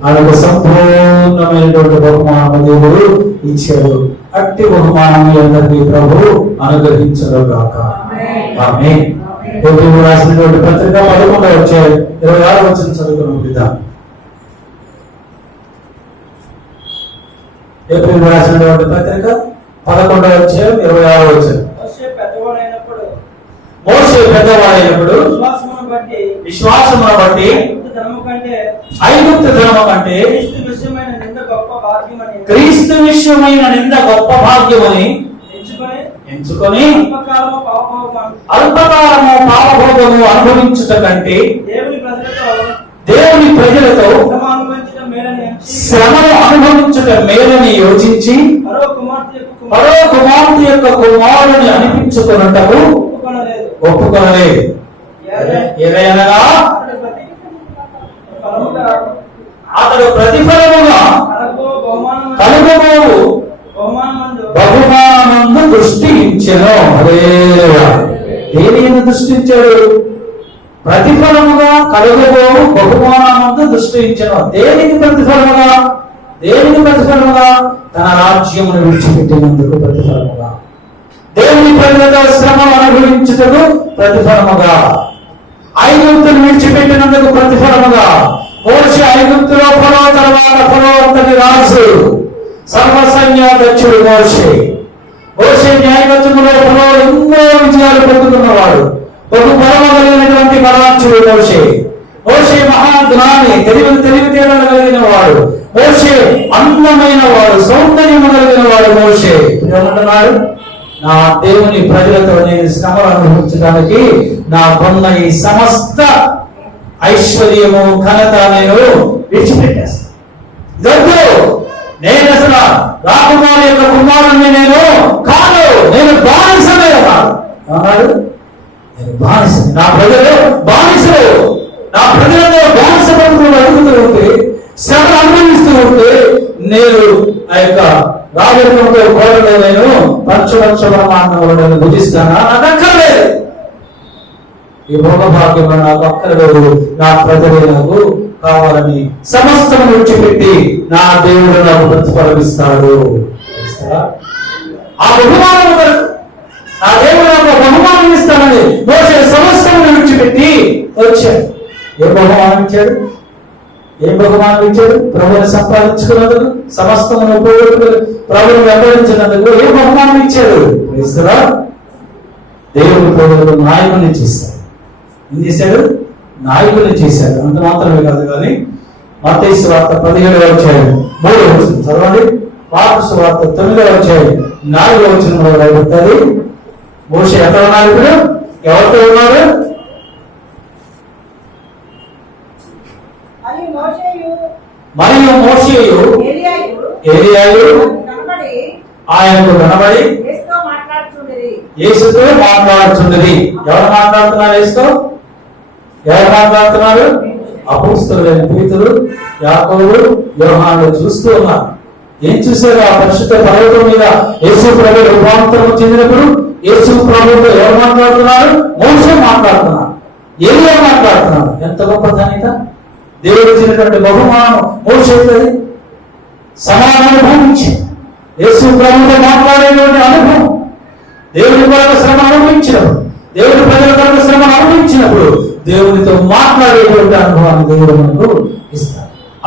ఆయనకు సంపూర్ణమైనటువంటి బహుమానం దేవుడు ఇచ్చాడు. అట్టి బహుమానం అందరికీ ప్రభు అనుగ్రహించరుగాక. ఆమేన్. హెబ్రీయులకు రాసినటువంటి పత్రిక 11వ అధ్యాయం 26వ వచనం చదువుకున్నాం బిడ్డ. హెబ్రీయులకు రాసినటువంటి పత్రిక 11వ అధ్యాయం 26వ వచనం. మోషే పెద్దవాడైనప్పుడు విశ్వాసమును బట్టి ఐగుప్తు ధనము కంటే క్రీస్తు విషయమైన నింద గొప్ప భాగ్యమని ఎంచుకొని అల్పకాలము పాపభోగము అనుభవించుట కంటే దేవుని ప్రజలతో శ్రమను అనుభవించుట మేలని యోచించి మరో కుమార్తె యొక్క కుమారుని అనిపించుకున్నటకు ఒప్పుకొనలేదు. ఏదైనా అతడు ప్రతిఫలముగా కలుగబోవు బహుమానమందు దృష్టించెను. దేనిని దృష్టించాడు? ప్రతిఫలముగా కలుగబోవు బహుమానమందు దృష్టించెను. దేనికి ప్రతిఫలముగా? తన రాజ్యమును విడిచిపెట్టినందుకు ప్రతిఫలముగా, దేవుని ప్రజలతో శ్రమను అనుభవించుటకు ప్రతిఫలముగా, ఐగుప్తును విడిచిపెట్టినందుకు ప్రతిఫలముగా. మోషే ఐగుప్తులో ఫరో తర్వాత ఫరో అంతటి రాజు, సర్వసైన్యాధ్యక్షుడు మోషే న్యాయవంతులో ఫరో ఎన్నో విజయాలు పొందుతున్నవాడు, బహు బలము కలిగినటువంటి బలాంచుడు మోషే మహాజ్ఞాని, తెలివితేటలు కలిగిన వాడు మోషే, అందమైన వాడు, సౌందర్యము కలిగిన వాడు మోషే. ఏమంటున్నాడు? నా దేవుని ప్రజలతో నేను శ్రమలు అనుభవించడానికి నాకున్న ఈ సమస్త ఐశ్వర్యము ఘనత నేను విడిచిపెట్టేస్తాను. నేను అసలు రాకుమారి యొక్క కుమారుణ్ణి నేను కాదు, నేను బానిసనే అన్నాడు. నేను బానిస, నా ప్రజలు బానిసలు, నా ప్రజలతో బానిస బతుకులు అడుగుతూ ఉంటే, శ్రమ అనుభవిస్తూ ఉంటే నేను ఆ యొక్క రాజరికంతో కోరలో నేను పంచపక్ష బ్రహ్మాండంలో భుజిస్తానా? నాకు అక్కర్లేదు. ఈ భోగభాగ్యం నాకు అక్కర్లేదు. నా ప్రజలే నాకు కావాలని సమస్తం విడిచిపెట్టి నా దేవుడు నాకు ప్రతిఫలమిస్తాడు. ఆ బహుమానం నా దేవుడు నాకు బహుమానం ఇస్తానని మోసే సమస్తం విడిచిపెట్టి వచ్చాడు. ఏ బహుమానం ఇచ్చాడు? ఏం బహుమానం ఇచ్చాడు? ప్రభుని సంపాదించుకున్నందుకు, సమస్తమును పోగొట్టుకుని ప్రభుని వెంబడించినందుకు ఏ బహుమానం ఇచ్చాడు? క్రీస్తురా దేవుని ప్రభువులు నాయకుల్ని చేశాడు. ఏం చేశాడు? నాయకుల్ని చేశాడు. అంత మాత్రమే కాదు కానీ మత్తయి సువార్త 17వ అధ్యాయం 3వ వచనం చదవండి. మార్కు సువార్త 9వ అధ్యాయం 4వ వచనంలో రాయబడింది. మోషే ఎక్కడ నాయకుడు? ఎవరితో ఉన్నారు? మరియు మోషేయు ఏలియాయు ఆయనకు కనబడి యేసుతో మాట్లాడుచుండేది. ఎవరు మాట్లాడుతున్నారు? యేసుతో. ఎవరు మాట్లాడుతున్నారు? అపోస్తలులైన పేతురు, యాకోబు, యోహాను చూస్తూ ఉన్నారు. ఏం చూశారు? ఆ పరిశుద్ధ పర్వతం మీద యేసు ప్రభు రూపాంతరం చెందినప్పుడు యేసు ప్రభుతో ఎవరు మాట్లాడుతున్నారు? మోషే మాట్లాడుతున్నారు, ఏలియా మాట్లాడుతున్నారు. ఎంత గొప్ప ధన్యత! దేవుడు ఇచ్చినటువంటి బహుమానం మోషేది. సమాన అనుభవం ఇచ్చింది. యేసు ప్రభుతో మాట్లాడేటువంటి అనుభవం, దేవుని కొరకు శ్రమ అనుభవించినప్పుడు, దేవుని ప్రజల కొరకు శ్రమ అనుభవించినప్పుడు దేవునితో మాట్లాడేటువంటి అనుభవాన్ని దేవుడు మనకు ఇస్తాడు.